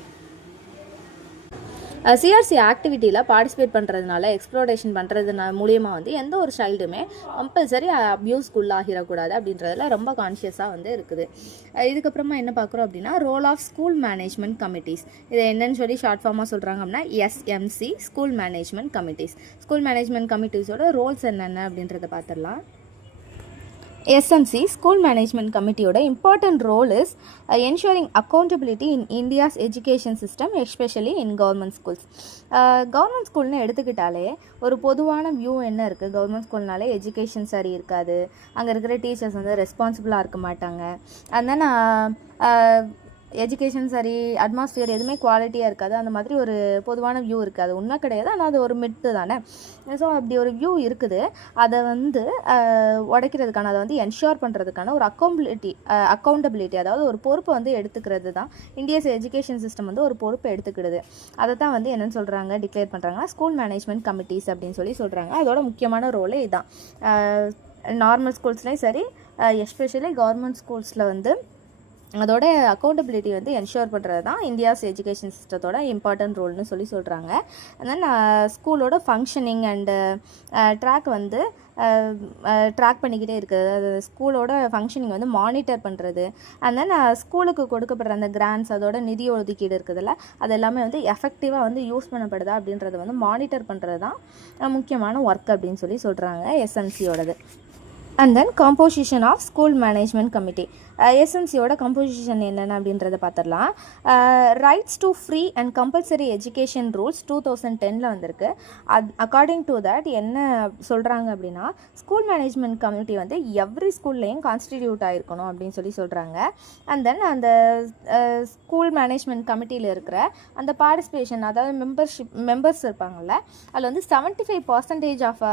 சிஆர்சி ஆக்டிவிட்டியில் பார்ட்டிசிபேட் பண்ணுறதுனால எக்ஸ்ப்ளோரேஷன் பண்ணுறதுனால மூலியமாக வந்து எந்த ஒரு சைல்டுமே கம்பல்சரி அப்யூஸ்க்குள்ளாகிடக்கூடாது அப்படின்றதுல ரொம்ப கான்ஷியஸாக வந்து இருக்குது. இதுக்கப்புறமா என்ன பார்க்குறோம் அப்படின்னா role of school management committees. இதை என்னன்னு சொல்லி ஷார்ட் ஃபார்மாக சொல்கிறாங்க அப்படின்னா எஸ்எம்சி, ஸ்கூல் மேனேஜ்மெண்ட் கமிட்டிஸ். ஸ்கூல் மேனேஜ்மெண்ட் கமிட்டிஸோட ரோல்ஸ் என்னென்ன அப்படின்றத பார்த்துடலாம். SMC, School Management Committeeயோட important role is ensuring accountability in India's education system, especially in government schools. Government ஸ்கூல்னு எடுத்துக்கிட்டாலே ஒரு பொதுவான வியூ என்ன இருக்குது, கவர்மெண்ட் ஸ்கூல்னாலே எஜுகேஷன் சரி இருக்காது, அங்கே இருக்கிற டீச்சர்ஸ் வந்து ரெஸ்பான்சிபிளாக இருக்க மாட்டாங்க, அதனால் எஜுகேஷன் சரி, அட்மாஸ்பியர் எதுவுமே குவாலிட்டியாக இருக்காது, அந்த மாதிரி ஒரு பொதுவான வியூ இருக்குது. அது உண்மை கிடையாது, ஆனால் அது ஒரு மித்து தானே. ஸோ அப்படி ஒரு வியூ இருக்குது. அதை வந்து உடைக்கிறதுக்கான, அதை வந்து என்ஷூர் பண்ணுறதுக்கான ஒரு அக்கௌண்டபிலிட்டி, அதாவது ஒரு பொறுப்பை வந்து எடுத்துக்கிறது தான் இந்தியஸ் எஜுகேஷன் சிஸ்டம் வந்து ஒரு பொறுப்பை எடுத்துக்கிடுது. அதை தான் வந்து என்னென்னு சொல்கிறாங்க, டிக்ளேர் பண்ணுறாங்கன்னா ஸ்கூல் மேனேஜ்மெண்ட் கமிட்டிஸ் அப்படின்னு சொல்லி சொல்கிறாங்க. அதோட முக்கியமான ரோலே இதுதான். நார்மல் ஸ்கூல்ஸ்லேயும் சரி, எஸ்பெஷலி கவர்மெண்ட் ஸ்கூல்ஸில் வந்து அதோட அக்கௌண்டபிலிட்டி வந்து என்ஷூர் பண்ணுறது தான் இந்தியாஸ் எஜுகேஷன் சிஸ்டத்தோட இம்பார்ட்டன்ட் ரோல்னு சொல்லி சொல்கிறாங்க. அதனால் ஸ்கூலோட ஃபங்க்ஷனிங் அண்டு ட்ராக் வந்து ட்ராக் பண்ணிக்கிட்டே இருக்குது. அது ஸ்கூலோட ஃபங்க்ஷனிங் வந்து மானிட்டர் பண்ணுறது. அண்ட் தென் ஸ்கூலுக்கு கொடுக்கப்படுற அந்த கிராண்ட்ஸ், அதோட நிதி ஒதுக்கீடு இருக்குதுல்ல, அது எல்லாமே வந்து எஃபெக்டிவாக வந்து யூஸ் பண்ணப்படுதா அப்படின்றத வந்து மானிட்டர் பண்ணுறது தான் முக்கியமான ஒர்க் அப்படின்னு சொல்லி சொல்கிறாங்க எஸ்எம்சியோடது. And then composition of school management committee. எஸ்எம்சியோட கம்போசிஷன் என்னென்ன அப்படின்றத பார்த்துடலாம். Rights to free and compulsory education rules 2010 வந்திருக்கு. அக்கார்டிங் டு தட் என்ன சொல்கிறாங்க அப்படின்னா, ஸ்கூல் மேனேஜ்மெண்ட் கமிட்டி வந்து எவ்ரி ஸ்கூல்லையும் கான்ஸ்டிடியூட் ஆகிருக்கணும் அப்படின்னு சொல்லி சொல்கிறாங்க. அண்ட் தென் அந்த ஸ்கூல் மேனேஜ்மெண்ட் கமிட்டியில் இருக்கிற அந்த பார்ட்டிசிபேஷன், அதாவது மெம்பர்ஸ் இருப்பாங்கள்ல, அதில் வந்து 75% ஆஃப்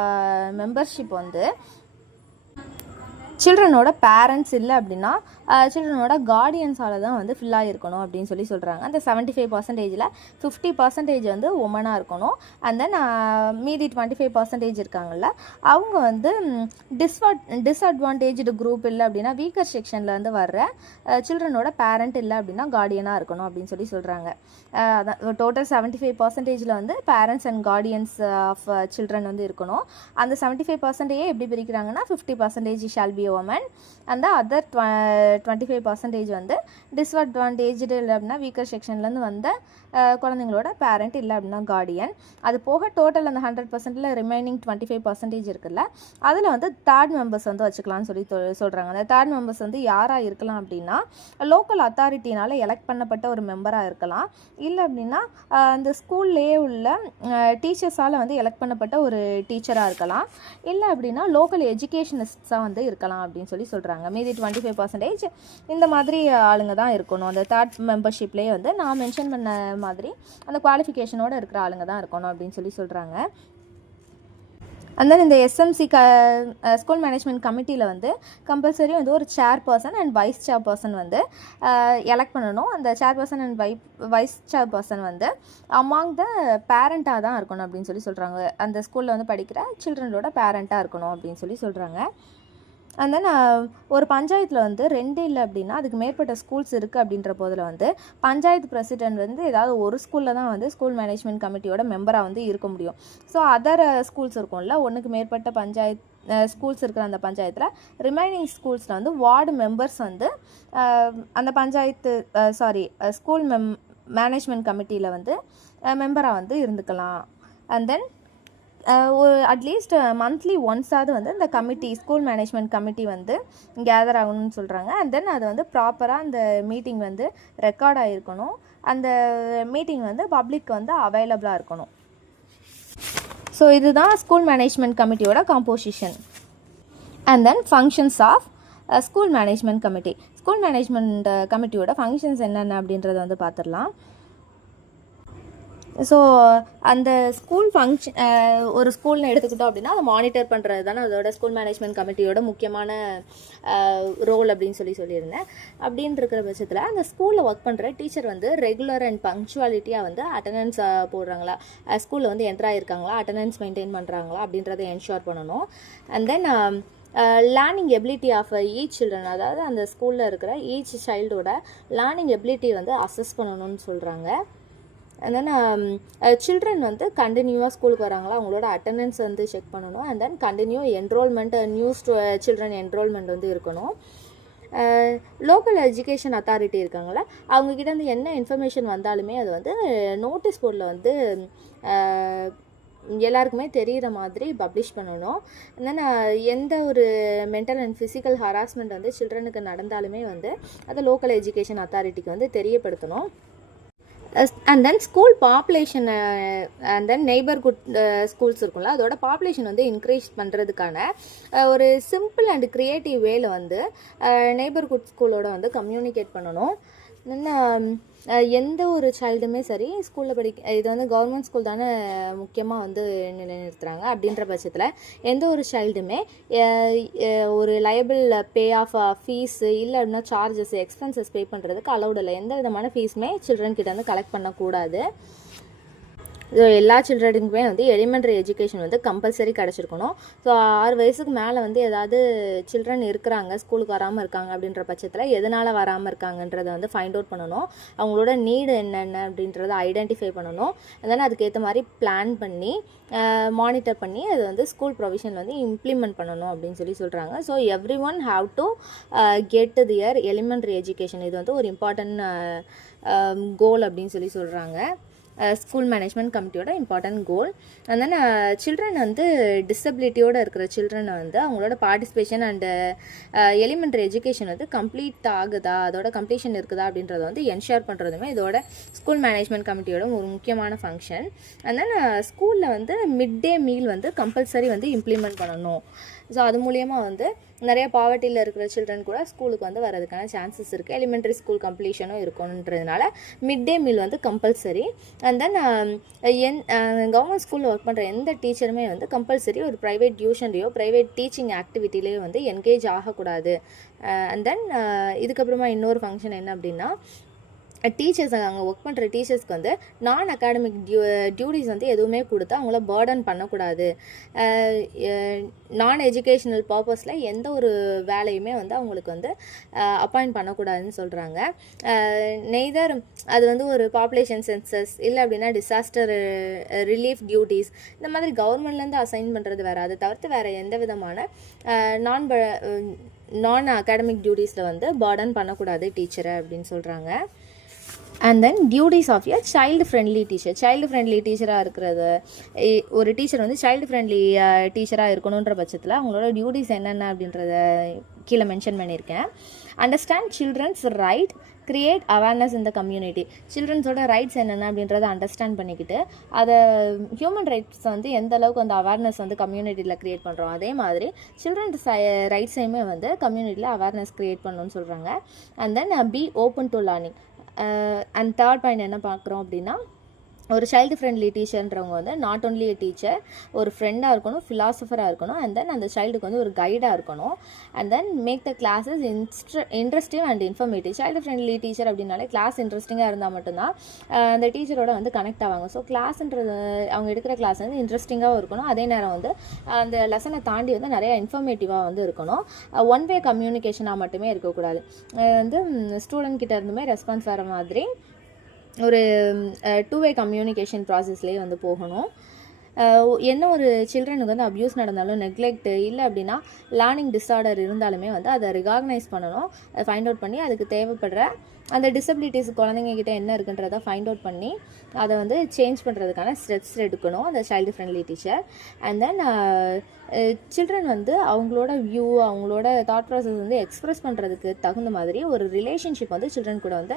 மெம்பர்ஷிப் வந்து சில்ட்ரனோட பேரண்ட்ஸ் இல்லை அப்படின்னா சில்ட்ரனோட கார்டியன்ஸால் தான் வந்து ஃபில் ஆகிருக்கணும் அப்படின்னு சொல்லி சொல்கிறாங்க. அந்த 75%ல் 50% வந்து உமனாக இருக்கணும். அண்ட் தென் மீதி 25% இருக்காங்கல்ல, அவங்க வந்து டிஸ்அட்வான்டேஜ்டு குரூப் இல்லை அப்படின்னா வீக்கர் செக்ஷனில் வந்து வர்ற சில்ட்ரனோட பேரண்ட் இல்லை அப்படின்னா கார்டியனாக இருக்கணும் அப்படின்னு சொல்லி சொல்கிறாங்க. அதான் டோட்டல் 75%ல் வந்து parents and guardians of children வந்து இருக்கணும். அந்த 75% எப்படி பிரிக்கிறாங்கன்னா 50% shall be women and the other 25% வந்து டிஸ்அட்வான்டேஜ்டு இல்லை அப்படின்னா வீக்கர் செக்ஷன்லேருந்து வந்த குழந்தைங்களோட பேரண்ட் இல்லை அப்படின்னா கார்டியன். அது போக டோட்டல் அந்த 100%ல் ரிமைனிங் 25% இருக்குல்ல, அதில் வந்து தேர்ட் மெம்பர்ஸ் வந்து வச்சுக்கலாம்னு சொல்லி சொல்கிறாங்க. அந்த தேர்ட் மெம்பர்ஸ் வந்து யாராக இருக்கலாம் அப்படின்னா லோக்கல் அத்தாரிட்டினால் எலெக்ட் பண்ணப்பட்ட ஒரு மெம்பராக இருக்கலாம், இல்லை அப்படின்னா அந்த ஸ்கூல்லேயே உள்ள டீச்சர்ஸால் வந்து எலெக்ட் பண்ணப்பட்ட ஒரு டீச்சராக இருக்கலாம், இல்லை அப்படின்னா லோக்கல் எஜுகேஷனிஸ்ட்ஸாக வந்து இருக்கலாம் அப்படின்னு சொல்லி சொல்கிறாங்க. மீதி 25% இந்த மாதிரி ஆளுங்க தான் இருக்கணும். அந்த தேர்ட் மெம்பர்ஷிப்லேயே வந்து நான் மென்ஷன் பண்ண மாதிரி அந்த குவாலிஃபிகேஷனோட இருக்கிற ஆளுங்க தான் இருக்கணும் அப்படின்னு சொல்லி சொல்கிறாங்க. அண்ட் தென் இந்த எஸ்எம்சி ஸ்கூல் மேனேஜ்மெண்ட் கமிட்டியில் வந்து கம்பல்சரி வந்து ஒரு சேர்பர்சன் அண்ட் வைஸ் சேர்பர்சன் வந்து எலெக்ட் பண்ணணும். அந்த சேர்பர்சன் அண்ட் வைஸ் சேர்பர்சன் வந்து அமாங் த பேரண்ட்டாக தான் இருக்கணும் அப்படின்னு சொல்லி சொல்கிறாங்க. அந்த ஸ்கூலில் வந்து படிக்கிற சில்ட்ரனோட பேரண்ட்டாக இருக்கணும் அப்படின்னு சொல்லி சொல்கிறாங்க. அண்ட் தென் ஒரு பஞ்சாயத்தில் வந்து 2 இல்லை அப்படின்னா அதுக்கு மேற்பட்ட ஸ்கூல்ஸ் இருக்குது அப்படின்ற போதில் வந்து பஞ்சாயத்து பிரசிடென்ட் வந்து ஏதாவது ஒரு ஸ்கூலில் தான் வந்து ஸ்கூல் மேனேஜ்மெண்ட் கமிட்டியோட மெம்பராக வந்து இருக்க முடியும். ஸோ அதர் ஸ்கூல்ஸ் இருக்கும்ல, ஒன்றுக்கு மேற்பட்ட ஸ்கூல்ஸ் இருக்கிற அந்த பஞ்சாயத்தில் ரிமைனிங் ஸ்கூல்ஸில் வந்து வார்டு மெம்பர்ஸ் வந்து அந்த பஞ்சாயத்து ஸ்கூல் மேனேஜ்மெண்ட் கமிட்டியில் வந்து மெம்பராக வந்து இருந்துக்கலாம். அண்ட் தென் அட்லீஸ்ட் மந்த்லி ஒன்ஸாவது வந்து இந்த கமிட்டி ஸ்கூல் மேனேஜ்மெண்ட் கமிட்டி வந்து கேதர் ஆகணும்னு சொல்கிறாங்க. அண்ட் தென் அது வந்து ப்ராப்பராக அந்த மீட்டிங் வந்து ரெக்கார்ட் ஆகிருக்கணும். அந்த மீட்டிங் வந்து பப்ளிக் வந்து அவைலபிளாக இருக்கணும். ஸோ இதுதான் ஸ்கூல் மேனேஜ்மெண்ட் கமிட்டியோட composition. And then functions of school management committee. School management கமிட்டியோட ஃபங்க்ஷன்ஸ் என்னென்ன அப்படின்றத வந்து பார்த்துடலாம். ஸோ அந்த ஸ்கூல் ஒரு ஸ்கூல்னு எடுத்துக்கிட்டோம் அப்படின்னா அதை மானிட்டர் பண்ணுறது தானே அதோட ஸ்கூல் மேனேஜ்மெண்ட் கமிட்டியோட முக்கியமான ரோல் அப்படின்னு சொல்லியிருந்தேன். அப்படின்னு இருக்கிற பட்சத்தில் அந்த ஸ்கூலில் ஒர்க் பண்ணுற டீச்சர் வந்து ரெகுலர் அண்ட் பங்க்சுவாலிட்டியாக வந்து அட்டண்டன்ஸ் போடுறாங்களா, ஸ்கூலில் வந்து என்ட்ரு ஆகிருக்காங்களா, அட்டண்டன்ஸ் மெயின்டைன் பண்ணுறாங்களா அப்படின்றத என்ஷூர் பண்ணணும். And then learning ability of each children, அதாவது அந்த ஸ்கூலில் இருக்கிற ஈச் சைல்டோட லேர்னிங் எபிலிட்டி வந்து அசஸ் பண்ணணும்னு சொல்கிறாங்க. அண்ட் தென் சில்ட்ரன் வந்து கண்டினியூவாக ஸ்கூலுக்கு வராங்களா, அவங்களோட அட்டண்டன்ஸ் வந்து செக் பண்ணணும். And then continue enrolment, new children enrolment வந்து இருக்கணும். லோக்கல் எஜுகேஷன் அத்தாரிட்டி இருக்காங்களா, அவங்கக்கிட்ட வந்து என்ன இன்ஃபர்மேஷன் வந்தாலுமே அது வந்து நோட்டீஸ் போர்டில் வந்து எல்லாருக்குமே தெரிகிற மாதிரி பப்ளிஷ் பண்ணணும். தென் எந்த ஒரு மென்டல் அண்ட் ஃபிசிக்கல் ஹராஸ்மெண்ட் வந்து சில்ட்ரனுக்கு நடந்தாலுமே வந்து அதை லோக்கல் எஜுகேஷன் அத்தாரிட்டிக்கு வந்து தெரியப்படுத்தணும். And then school population and then neighbourhood schools இருக்கும்ல, அதோட பாப்புலேஷன் வந்து இன்க்ரீஸ் பண்ணுறதுக்கான ஒரு சிம்பிள் அண்ட் க்ரியேட்டிவ் வேல வந்து நெய்பர்ஹுட் ஸ்கூலோட வந்து கம்யூனிகேட் பண்ணணும். எந்த ஒரு சைல்டுமே சரி ஸ்கூலில் இது வந்து கவர்மெண்ட் ஸ்கூல் தானே முக்கியமாக வந்து நிலைநிறுத்துகிறாங்க. அப்படின்ற பட்சத்தில் எந்த ஒரு சைல்டுமே ஒரு லயபிள் பே ஆஃப் ஃபீஸு இல்லை அப்படின்னா சார்ஜஸ் எக்ஸ்பென்சஸ் பே பண்ணுறதுக்கு அலௌட் இல்லை. எந்த விதமான ஃபீஸுமே சில்ட்ரன் கிட்ட வந்து கலெக்ட் பண்ணக்கூடாது. ஸோ எல்லா சில்ட்ரனுக்குமே வந்து எலிமெண்ட்ரி எஜுகேஷன் வந்து கம்பல்சரி கிடச்சிருக்கணும். ஸோ 6 வயசுக்கு மேலே வந்து ஏதாவது சில்ட்ரன் இருக்கிறாங்க ஸ்கூலுக்கு வராமல் இருக்காங்க அப்படின்ற பட்சத்தில் எதனால் வராமல் இருக்காங்கன்றதை வந்து ஃபைண்ட் அவுட் பண்ணணும். அவங்களோட நீடு என்னென்ன அப்படின்றத ஐடென்டிஃபை பண்ணணும். அதனால் அதுக்கேற்ற மாதிரி பிளான் பண்ணி மானிட்டர் பண்ணி அது வந்து ஸ்கூல் ப்ரொவிஷன் வந்து இம்ப்ளிமெண்ட் பண்ணணும் அப்படின்னு சொல்கிறாங்க. So every one have to get their elementary education. இது வந்து ஒரு இம்பார்ட்டன்ட் கோல் அப்படின்னு சொல்கிறாங்க. ஸ்கூல் மேனேஜ்மெண்ட் கமிட்டியோட important goal. And then children வந்து டிசபிலிட்டியோடு இருக்கிற சில்ட்ரனை வந்து அவங்களோட பார்ட்டிசிபேஷன் அண்டு எலிமெண்ட்ரி எஜுகேஷன் வந்து கம்ப்ளீட் ஆகுதா, அதோட கம்ப்ளீஷன் இருக்குதா அப்படின்றத வந்து என்ஷூர் பண்ணுறதுமே இதோட ஸ்கூல் மேனேஜ்மெண்ட் கமிட்டியோட ஒரு முக்கியமான ஃபங்க்ஷன். அண்ட் தென் ஸ்கூலில் வந்து மிட் டே மீல் வந்து கம்பல்சரி வந்து இம்ப்ளிமெண்ட் பண்ணணும். ஸோ அது மூலியமாக வந்து நிறைய பாவர்ட்டியில் இருக்கிற சில்ட்ரன் கூட ஸ்கூலுக்கு வந்து வரதுக்கான சான்சஸ் இருக்குது. எலிமெண்ட்ரி ஸ்கூல் கம்ப்ளீஷனும் இருக்குன்றதுனால மிட் டே மீல் வந்து கம்பல்சரி. அண்ட் தென் கவர்மெண்ட் ஸ்கூலில் ஒர்க் பண்ணுற எந்த டீச்சருமே வந்து கம்பல்சரி ஒரு ப்ரைவேட் டியூஷன்லேயோ ப்ரைவேட் டீச்சிங் ஆக்டிவிட்டிலேயோ வந்து என்கேஜ் ஆகக்கூடாது. அண்ட் தென் இதுக்கப்புறமா இன்னொரு ஃபங்க்ஷன் என்ன அப்படின்னா, டீச்சர்ஸ் அங்கே ஒர்க் பண்ணுற டீச்சர்ஸ்க்கு வந்து நான் அகாடமிக் டியூட்டிஸ் வந்து எதுவுமே கொடுத்து அவங்கள பேர்டன் பண்ணக்கூடாது. நான் எஜுகேஷ்னல் பர்பஸில் எந்த ஒரு வேலையுமே வந்து அவங்களுக்கு வந்து அப்பாயிண்ட் பண்ணக்கூடாதுன்னு சொல்கிறாங்க. நெய்தர் அது வந்து ஒரு பாப்புலேஷன் சென்சஸ் இல்லை அப்படின்னா டிசாஸ்டர் ரிலீஃப் டியூட்டிஸ் இந்த மாதிரி கவர்மெண்ட்லேருந்து அசைன் பண்ணுறது வேறு. அதை தவிர்த்து வேறு எந்த விதமான நான் அகாடமிக் டியூட்டிஸில் வந்து பேர்டன் பண்ணக்கூடாது டீச்சரை அப்படின்னு சொல்கிறாங்க. And then duties of a child friendly teacher. Child friendly டீச்சராக இருக்கிறது, ஒரு டீச்சர் வந்து சைல்டு ஃப்ரெண்ட்லி டீச்சராக இருக்கணுன்ற பட்சத்தில் அவங்களோட டியூட்டிஸ் என்னென்ன அப்படின்றத கீழே மென்ஷன் பண்ணியிருக்கேன். Understand children's right, create awareness in the community. சில்ட்ரன்ஸோட ரைட்ஸ் என்னென்ன அப்படின்றத அண்டர்ஸ்டாண்ட் பண்ணிக்கிட்டு அதை ஹியூமன் ரைட்ஸ் வந்து எந்த அளவுக்கு அந்த அவேர்னஸ் வந்து கம்யூனிட்டியில் க்ரியேட் பண்ணுறோம், அதே மாதிரி சில்ட்ரன்ஸ் ரைட்ஸையுமே வந்து கம்யூனிட்டியில் அவேர்னஸ் க்ரியேட் பண்ணணும்னு சொல்கிறாங்க. And then be open to learning. And third point என்ன பார்க்குறோம் அப்படின்னா, ஒரு சைல்டு ஃப்ரெண்ட்லி டீச்சர்ன்றவங்க வந்து நாட் ஒன்லி எ டீச்சர், ஒரு ஃப்ரெண்டாக இருக்கணும், ஃபிலாசபராக இருக்கணும், அண்ட் தென் அந்த சைல்டுக்கு வந்து ஒரு கைடாக இருக்கணும். And then make the classes interesting and informative. Child friendly teacher அப்படின்னாலே கிளாஸ் இன்ட்ரெஸ்டிங்காக இருந்தால் மட்டும்தான் அந்த டீச்சரோட வந்து கனெக்ட் ஆவாங்க. ஸோ கிளாஸ்ன்றது அவங்க எடுக்கிற கிளாஸ் வந்து இன்ட்ரெஸ்டிங்காகவும் இருக்கணும், அதே நேரம் வந்து அந்த லெசனை தாண்டி வந்து நிறையா இன்ஃபர்மேட்டிவாக வந்து இருக்கணும். ஒன் வே கம்யூனிகேஷனாக மட்டுமே இருக்கக்கூடாது. வந்து ஸ்டூடெண்ட் கிட்ட இருந்துமே ரெஸ்பான்ஸ் வர மாதிரி ஒரு டூ-வே கம்யூனிகேஷன் ப்ராசஸ்லேயே வந்து போகணும். என்ன ஒரு சில்ட்ரனுக்கு வந்து அப்யூஸ் நடந்தாலும், நெக்லெக்ட் இல்லை அப்படின்னா லேர்னிங் டிஸார்டர் இருந்தாலுமே வந்து அதை ரிகாக்னைஸ் பண்ணணும், அதை ஃபைண்ட் அவுட் பண்ணி அதுக்கு தேவைப்படுற அந்த டிசபிலிட்டிஸ் குழந்தைங்கக்கிட்ட என்ன இருக்குன்றதை ஃபைண்ட் அவுட் பண்ணி அதை வந்து சேஞ்ச் பண்ணுறதுக்கான ஸ்டெப்ஸ் எடுக்கணும் அந்த child friendly teacher. And then children வந்து அவங்களோட வியூ, அவங்களோட தாட் ப்ராசஸ் வந்து எக்ஸ்ப்ரெஸ் பண்ணுறதுக்கு தகுந்த மாதிரி ஒரு ரிலேஷன்ஷிப் வந்து சில்ட்ரன் கூட வந்து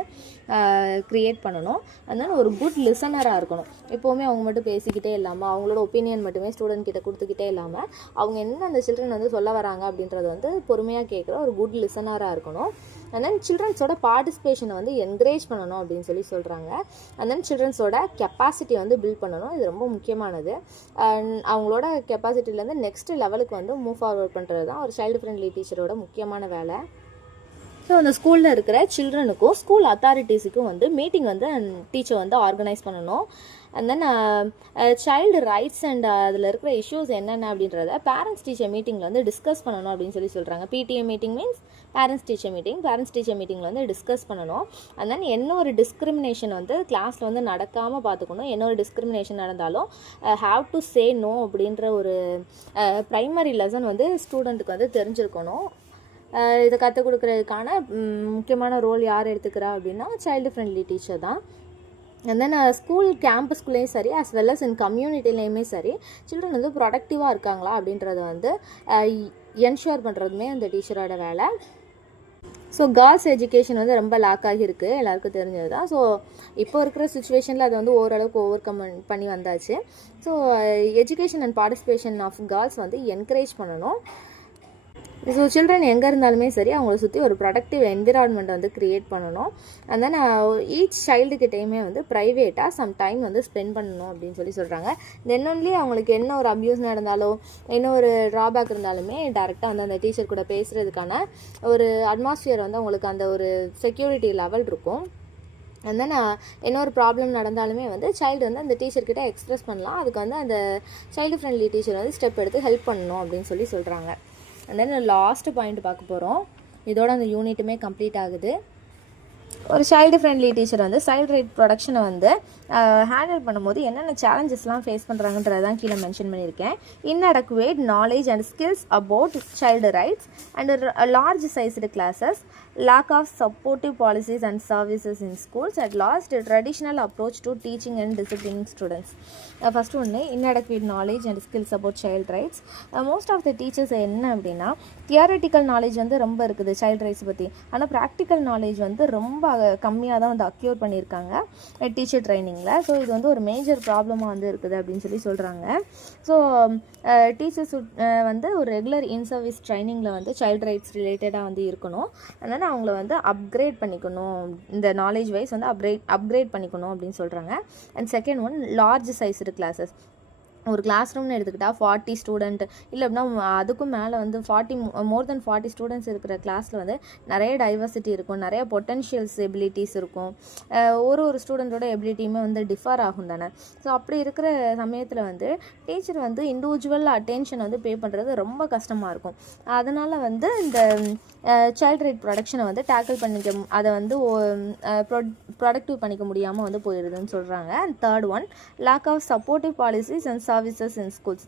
க்ரியேட் பண்ணணும். அதனால் ஒரு குட் லிசனராக இருக்கணும். எப்போவுமே அவங்க மட்டும் பேசிக்கிட்டே இல்லாமல், அவங்களோட ஒப்பீனியன் மட்டுமே ஸ்டூடெண்ட் கிட்ட கொடுத்துக்கிட்டே இல்லாமல், அவங்க என்ன அந்த சில்ட்ரன் வந்து சொல்ல வராங்க அப்படின்றது வந்து பொறுமையாக கேட்குற ஒரு குட் லிசனராக இருக்கணும். அண்ட் தென் சில்ட்ரன்ஸோட பார்ட்டிசிபேஷனை வந்து என்கரேஜ் பண்ணணும் அப்படின்னு சொல்கிறாங்க. அண்ட் தென் சில்ட்ரன்ஸோட கெப்பாசிட்டி வந்து பில்ட் பண்ணணும். இது ரொம்ப முக்கியமானது. அவங்களோட கெப்பாசிட்டிலேருந்து நெக்ஸ்ட் லெவலுக்கு வந்து மூவ் ஃபார்வர்ட் பண்ணுறது தான் ஒரு சைல்டு ஃப்ரெண்ட்லி டீச்சரோட முக்கியமான வேலை. ஸோ அந்த ஸ்கூலில் இருக்கிற சில்ட்ரனுக்கும் ஸ்கூல் அத்தாரிட்டிஸுக்கும் வந்து மீட்டிங் வந்து டீச்சர் வந்து ஆர்கனைஸ் பண்ணணும். And then child rights and அதில் இருக்கிற இஷ்யூஸ் என்னென்ன அப்படின்றத பேரண்ட்ஸ் டீச்சர் மீட்டிங்கில் வந்து டிஸ்கஸ் பண்ணணும் அப்படின்னு சொல்கிறாங்க. PTA meeting means parents teacher meeting. Parents teacher மீட்டிங்கில் வந்து டிஸ்கஸ் பண்ணணும். அண்ட் தென் என்ன ஒரு டிஸ்கிரிமினேஷன் வந்து கிளாஸில் வந்து நடக்காமல் பார்த்துக்கணும். என்ன ஒரு டிஸ்கிரிமினேஷன் நடந்தாலும் ஹாவ் டு சே நோ அப்படின்ற ஒரு ப்ரைமரி லெசன் வந்து ஸ்டூடெண்ட்டுக்கு வந்து தெரிஞ்சிருக்கணும். இதை கற்றுக் கொடுக்குறதுக்கான முக்கியமான ரோல் யார் எடுத்துக்கிறா அப்படின்னா சைல்டு ஃப்ரெண்ட்லி டீச்சர் தான். அண்ட் தென் ஸ்கூல் கேம்பஸ்குள்ளேயும் சரி அஸ் வெல் அஸ் இன் கம்யூனிட்டிலையுமே சரி சில்ட்ரன் வந்து ப்ரொடக்டிவாக இருக்காங்களா அப்படின்றத வந்து என்ஷூர் பண்ணுறதுமே அந்த டீச்சரோட வேலை. ஸோ கேர்ள்ஸ் எஜுகேஷன் வந்து ரொம்ப லேக் ஆகியிருக்கு, எல்லாருக்கும் தெரிஞ்சது தான். ஸோ இப்போ இருக்கிற சுச்சுவேஷனில் அது வந்து ஓரளவுக்கு ஓவர் கம் பண்ணி வந்தாச்சு. So education and participation of girls வந்து என்கரேஜ் பண்ணணும். ஸோ சில்ட்ரன் எங்கே இருந்தாலுமே சரி அவங்கள சுற்றி ஒரு ப்ரொடக்டிவ் என்விரான்மெண்ட் வந்து க்ரியேட் பண்ணணும். அண்ட் தென் ஈச் சைல்டுக்கிட்டையுமே வந்து ப்ரைவேட்டாக சம் டைம் வந்து ஸ்பெண்ட் பண்ணணும் அப்படின்னு சொல்கிறாங்க. தென் ஒன்லி அவங்களுக்கு என்ன ஒரு அப்யூஸ் நடந்தாலோ என்ன ஒரு ட்ராபேக் இருந்தாலுமே டேரெக்டாக வந்து அந்த டீச்சர் கூட பேசுகிறதுக்கான ஒரு அட்மாஸ்ஃபியர் வந்து அவங்களுக்கு அந்த ஒரு செக்யூரிட்டி லெவல் இருக்கும். அண்ட் தென் என்ன ஒரு ப்ராப்ளம் நடந்தாலுமே வந்து சைல்டு வந்து அந்த டீச்சர்கிட்ட எக்ஸ்ப்ரெஸ் பண்ணலாம். அதுக்கு வந்து அந்த சைல்டு ஃப்ரெண்ட்லி டீச்சர் வந்து ஸ்டெப் எடுத்து ஹெல்ப் பண்ணணும் அப்படின்னு சொல்கிறாங்க. அண்ட் தென் லாஸ்ட்டு பாயிண்ட் பார்க்க போகிறோம். இதோட அந்த யூனிட்டுமே கம்ப்ளீட் ஆகுது. ஒரு சைல்டு ஃப்ரெண்ட்லி டீச்சர் வந்து சைல்டு ரைட் ப்ரொடக்ஷனை வந்து ஹேண்டில் பண்ணும்போது என்னென்ன சேலஞ்சஸ்லாம் ஃபேஸ் பண்ணுறாங்கன்றது தான் கீழே மென்ஷன் பண்ணியிருக்கேன். Inadequate knowledge and skills about child rights and large sized classes, lack of supportive policies and services in schools, at last a traditional approach to teaching and disciplining students. First one, inadequate knowledge and skills about child rights. Most of the teachers என்ன அப்படின்னா theoretical knowledge வந்து ரொம்ப இருக்குது child rights பற்றி, ஆனால் practical knowledge வந்து ரொம்ப கம்மியாக தான் வந்து அக்யூர் பண்ணியிருக்காங்க டீச்சர் ட்ரைனிங்கில். சரிங்களா. ஸோ இது வந்து ஒரு மேஜர் ப்ராப்ளமாக வந்து இருக்குது அப்படின்னு சொல்லி சொல்கிறாங்க. ஸோ டீச்சர்ஸ் வந்து ஒரு ரெகுலர் இன் சர்வீஸ் ட்ரைனிங்கில் வந்து சைல்டு ரைட்ஸ் ரிலேட்டடாக வந்து இருக்கணும். அதனால் அவங்கள வந்து அப்கிரேட் பண்ணிக்கணும், இந்த நாலேஜ் வைஸ் வந்து அப்கிரேட் பண்ணிக்கணும் அப்படின்னு சொல்கிறாங்க. And second one, large sized classes. ஒரு கிளாஸ் ரூம்னு எடுத்துக்கிட்டால் 40 ஸ்டூடெண்ட் இல்லை அப்படின்னா அதுக்கும் மேலே வந்து மோர் தென் 40 ஸ்டூடெண்ட்ஸ் இருக்கிற கிளாஸில் வந்து நிறைய டைவர்சிட்டி இருக்கும், நிறைய பொட்டென்ஷியல்ஸ் எபிலிட்டிஸ் இருக்கும். ஒரு ஸ்டூடெண்ட்டோட எபிலிட்டியுமே வந்து டிஃபர் ஆகும் தானே. ஸோ அப்படி இருக்கிற சமயத்தில் வந்து டீச்சர் வந்து இண்டிவிஜுவல் அட்டென்ஷன் வந்து பே பண்ணுறது ரொம்ப கஷ்டமாக இருக்கும். அதனால் வந்து இந்த சைல்டு ரைட் ப்ரொடக்ஷனை வந்து டேக்கிள் பண்ணிக்க, அதை வந்து ப்ரொடக்டிவ் பண்ணிக்க முடியாமல் வந்து போயிடுதுன்னு சொல்கிறாங்க. And third one, lack of supportive policies and services in schools.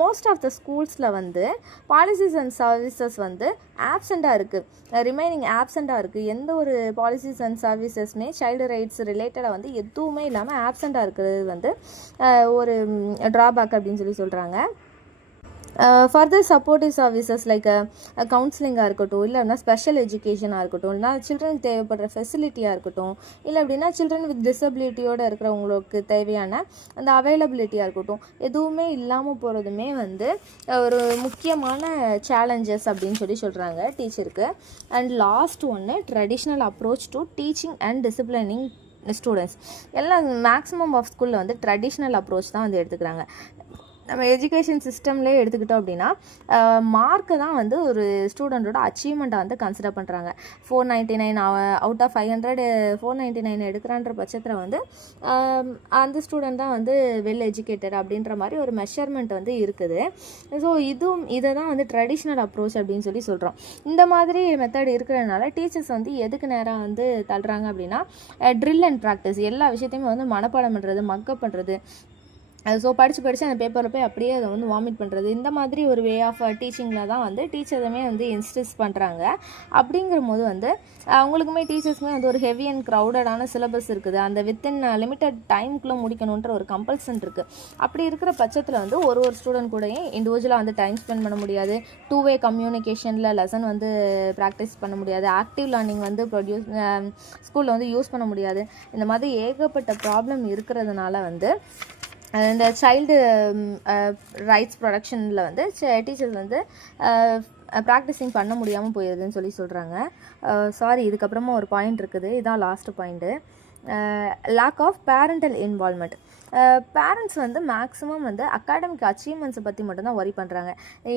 Most of the ஸ்கூல்ஸில் வந்து பாலிசிஸ் அண்ட் சர்வீசஸ் வந்து ஆப்சண்ட்டாக இருக்குது, ரிமைனிங் ஆப்சண்ட்டாக இருக்குது. எந்த ஒரு பாலிசிஸ் அண்ட் சர்வீசஸ்மே சைல்டு ரைட்ஸ் ரிலேட்டடாக வந்து எதுவுமே இல்லாமல் ஆப்சண்ட்டாக இருக்கிறது வந்து ஒரு ட்ராபேக் அப்படின்னு சொல்லி சொல்கிறாங்க. ஃபர்தர் சப்போர்ட்டிவ் சர்வீசஸ் லைக் கவுன்சிலிங்காக இருக்கட்டும், இல்லை அப்படின்னா ஸ்பெஷல் எஜுகேஷனாக இருக்கட்டும், இல்லைனா சில்ட்ரனுக்கு தேவைப்படுற ஃபெசிலிட்டியாக இருக்கட்டும், இல்லை அப்படின்னா சில்ட்ரன் வித் டிசபிலிட்டியோடு இருக்கிறவங்களுக்கு தேவையான அந்த அவைலபிலிட்டியாக இருக்கட்டும், எதுவுமே இல்லாமல் போகிறதுமே வந்து ஒரு முக்கியமான சேலஞ்சஸ் அப்படின்னு சொல்லி சொல்கிறாங்க டீச்சருக்கு. அண்ட் லாஸ்ட் ஒன்று, traditional approach to teaching and disciplining students. எல்லாம் மேக்ஸிமம் ஆஃப் ஸ்கூலில் வந்து ட்ரெடிஷ்னல் அப்ரோச் தான் வந்து எடுத்துக்கிறாங்க. நம்ம எஜுகேஷன் சிஸ்டம்லேயே எடுத்துக்கிட்டோம் அப்படின்னா மார்க்கை தான் வந்து ஒரு ஸ்டூடெண்ட்டோட அச்சீவ்மெண்ட்டை வந்து கன்சிடர் பண்ணுறாங்க. 499 அவுட் ஆஃப் 500 499 எடுக்கிறான்ற பட்சத்தில் வந்து அந்த ஸ்டூடெண்ட் தான் வந்து வெல் எஜுகேட்டட் அப்படின்ற மாதிரி ஒரு மெஷர்மெண்ட் வந்து இருக்குது. ஸோ இதை தான் வந்து ட்ரெடிஷ்னல் அப்ரோச் அப்படின்னு சொல்லி சொல்கிறோம். இந்த மாதிரி மெத்தட் இருக்கிறதுனால டீச்சர்ஸ் வந்து எதுக்கு நேரம் வந்து தள்ளுறாங்க அப்படின்னா ட்ரில் அண்ட் ப்ராக்டிஸ், எல்லா விஷயத்தையுமே வந்து மனப்பாடம் பண்ணுறது, மக்கப் பண்ணுறது, ஸோ படித்து அந்த பேப்பரில் போய் அப்படியே அதை வந்து வாமிட் பண்ணுறது, இந்த மாதிரி ஒரு வே ஆஃப் டீச்சிங்கில் தான் வந்து டீச்சருமே வந்து இன்ஸ்டிஸ் பண்ணுறாங்க. அப்படிங்கிற போது வந்து அவங்களுக்குமே டீச்சர்ஸுமே வந்து ஒரு ஹெவி அண்ட் க்ரௌடடான சிலபஸ் இருக்குது, அந்த வித்தின் லிமிட்டட் டைமுக்குள்ளே முடிக்கணுன்ற ஒரு கம்பல்சன் இருக்குது. அப்படி இருக்கிற பட்சத்தில் வந்து ஒரு ஸ்டூடெண்ட் கூடயும் இண்டிவிஜுவலாக வந்து டைம் ஸ்பெண்ட் பண்ண முடியாது, 2-வே கம்யூனிகேஷனில் லெசன் வந்து ப்ராக்டிஸ் பண்ண முடியாது, ஆக்டிவ் லேர்னிங் வந்து ஸ்கூலில் வந்து யூஸ் பண்ண முடியாது. இந்த மாதிரி ஏகப்பட்ட ப்ராப்ளம் இருக்கிறதுனால வந்து இந்த சைல்டு ரைட்ஸ் ப்ரொடக்ஷனில் வந்து டீச்சர்ஸ் வந்து ப்ராக்டிஸிங் பண்ண முடியாமல் போயிடுதுன்னு சொல்லி சொல்கிறாங்க. சாரி, இதுக்கப்புறமா ஒரு பாயிண்ட் இருக்குது, இதான் last point. Lack of parental involvement. Parents வந்து மேக்ஸிமம் வந்து அகாடமிக் அச்சீவ்மெண்ட்ஸை பற்றி மட்டும்தான் ஒரி பண்ணுறாங்க.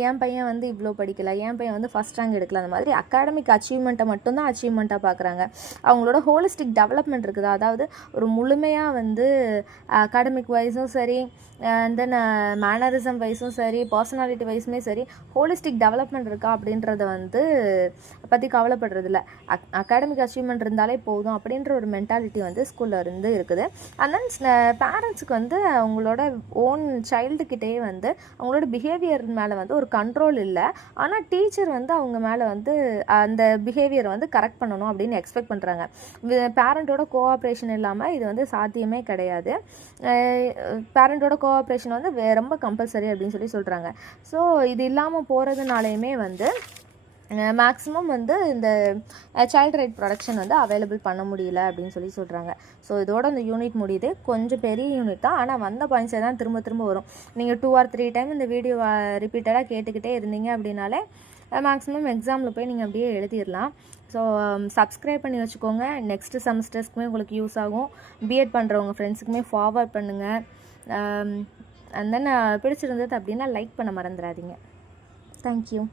என் பையன் வந்து இவ்வளோ படிக்கலை, என் பையன் வந்து ஃபஸ்ட் ரேங்க் எடுக்கல, அந்த மாதிரி அகாடமிக் அச்சீவ்மெண்ட்டை மட்டும்தான் அச்சீவ்மெண்ட்டாக பார்க்குறாங்க. அவங்களோட ஹோலிஸ்டிக் டெவலப்மெண்ட் இருக்குது, அதாவது ஒரு முழுமையாக வந்து அகாடமிக் வைஸும் சரி, தென் மேனரிசம் வைஸும் சரி, பர்சனாலிட்டி வைஸுமே சரி, ஹோலிஸ்டிக் டெவலப்மெண்ட் இருக்கா அப்படின்றத வந்து பற்றி கவலைப்படுறதில்ல. அகாடமிக் அச்சீவ்மெண்ட் இருந்தாலே போதும் அப்படின்ற ஒரு மென்டாலிட்டி வந்து ஸ்கூலில் இருந்து இருக்குது. அண்ட் தென் பேரண்ட்ஸுக்கு வந்து அவங்களோட ஓன் சைல்டுக்கிட்டேயே வந்து அவங்களோட பிஹேவியர் மேலே வந்து ஒரு கண்ட்ரோல் இல்லை. ஆனால் டீச்சர் வந்து அவங்க மேலே வந்து அந்த பிஹேவியரை வந்து கரெக்ட் பண்ணணும் அப்படின்னு எக்ஸ்பெக்ட் பண்ணுறாங்க. பேரண்ட்டோட கோஆப்ரேஷன் இல்லாமல் இது வந்து சாத்தியமே கிடையாது. பேரண்ட்டோட கோஆப்ரேஷன் வந்து ரொம்ப கம்பல்சரி அப்படின்னு சொல்லி சொல்கிறாங்க. ஸோ இது இல்லாமல் போகிறதுனாலையுமே வந்து மேக்ஸிமம் வந்து இந்த சைல்டு ரைட் ப்ரொடக்ஷன் வந்து அவைலபிள் பண்ண முடியல அப்படின்னு சொல்லி சொல்கிறாங்க. ஸோ இதோட இந்த யூனிட் முடியுது. கொஞ்சம் பெரிய யூனிட் தான், ஆனால் வந்த பாயிண்ட்ஸை தான் திரும்ப வரும். நீங்கள் 2 or 3 டைம் இந்த வீடியோ ரிப்பீட்டடாக கேட்டுக்கிட்டே இருந்தீங்க அப்படின்னாலே மேக்ஸிமம் எக்ஸாமில் போய் நீங்கள் அப்படியே எழுதிடலாம். ஸோ சப்ஸ்கிரைப் பண்ணி வச்சுக்கோங்க. நெக்ஸ்ட்டு செமஸ்டர்ஸ்க்குமே உங்களுக்கு யூஸ் ஆகும். பிஎட் பண்ணுறவங்க ஃப்ரெண்ட்ஸுக்குமே ஃபார்வர்ட் பண்ணுங்கள். அண்ட் தென் பிடிச்சிருந்தது அப்படின்னா லைக் பண்ண மறந்துடாதீங்க. தேங்க்யூ.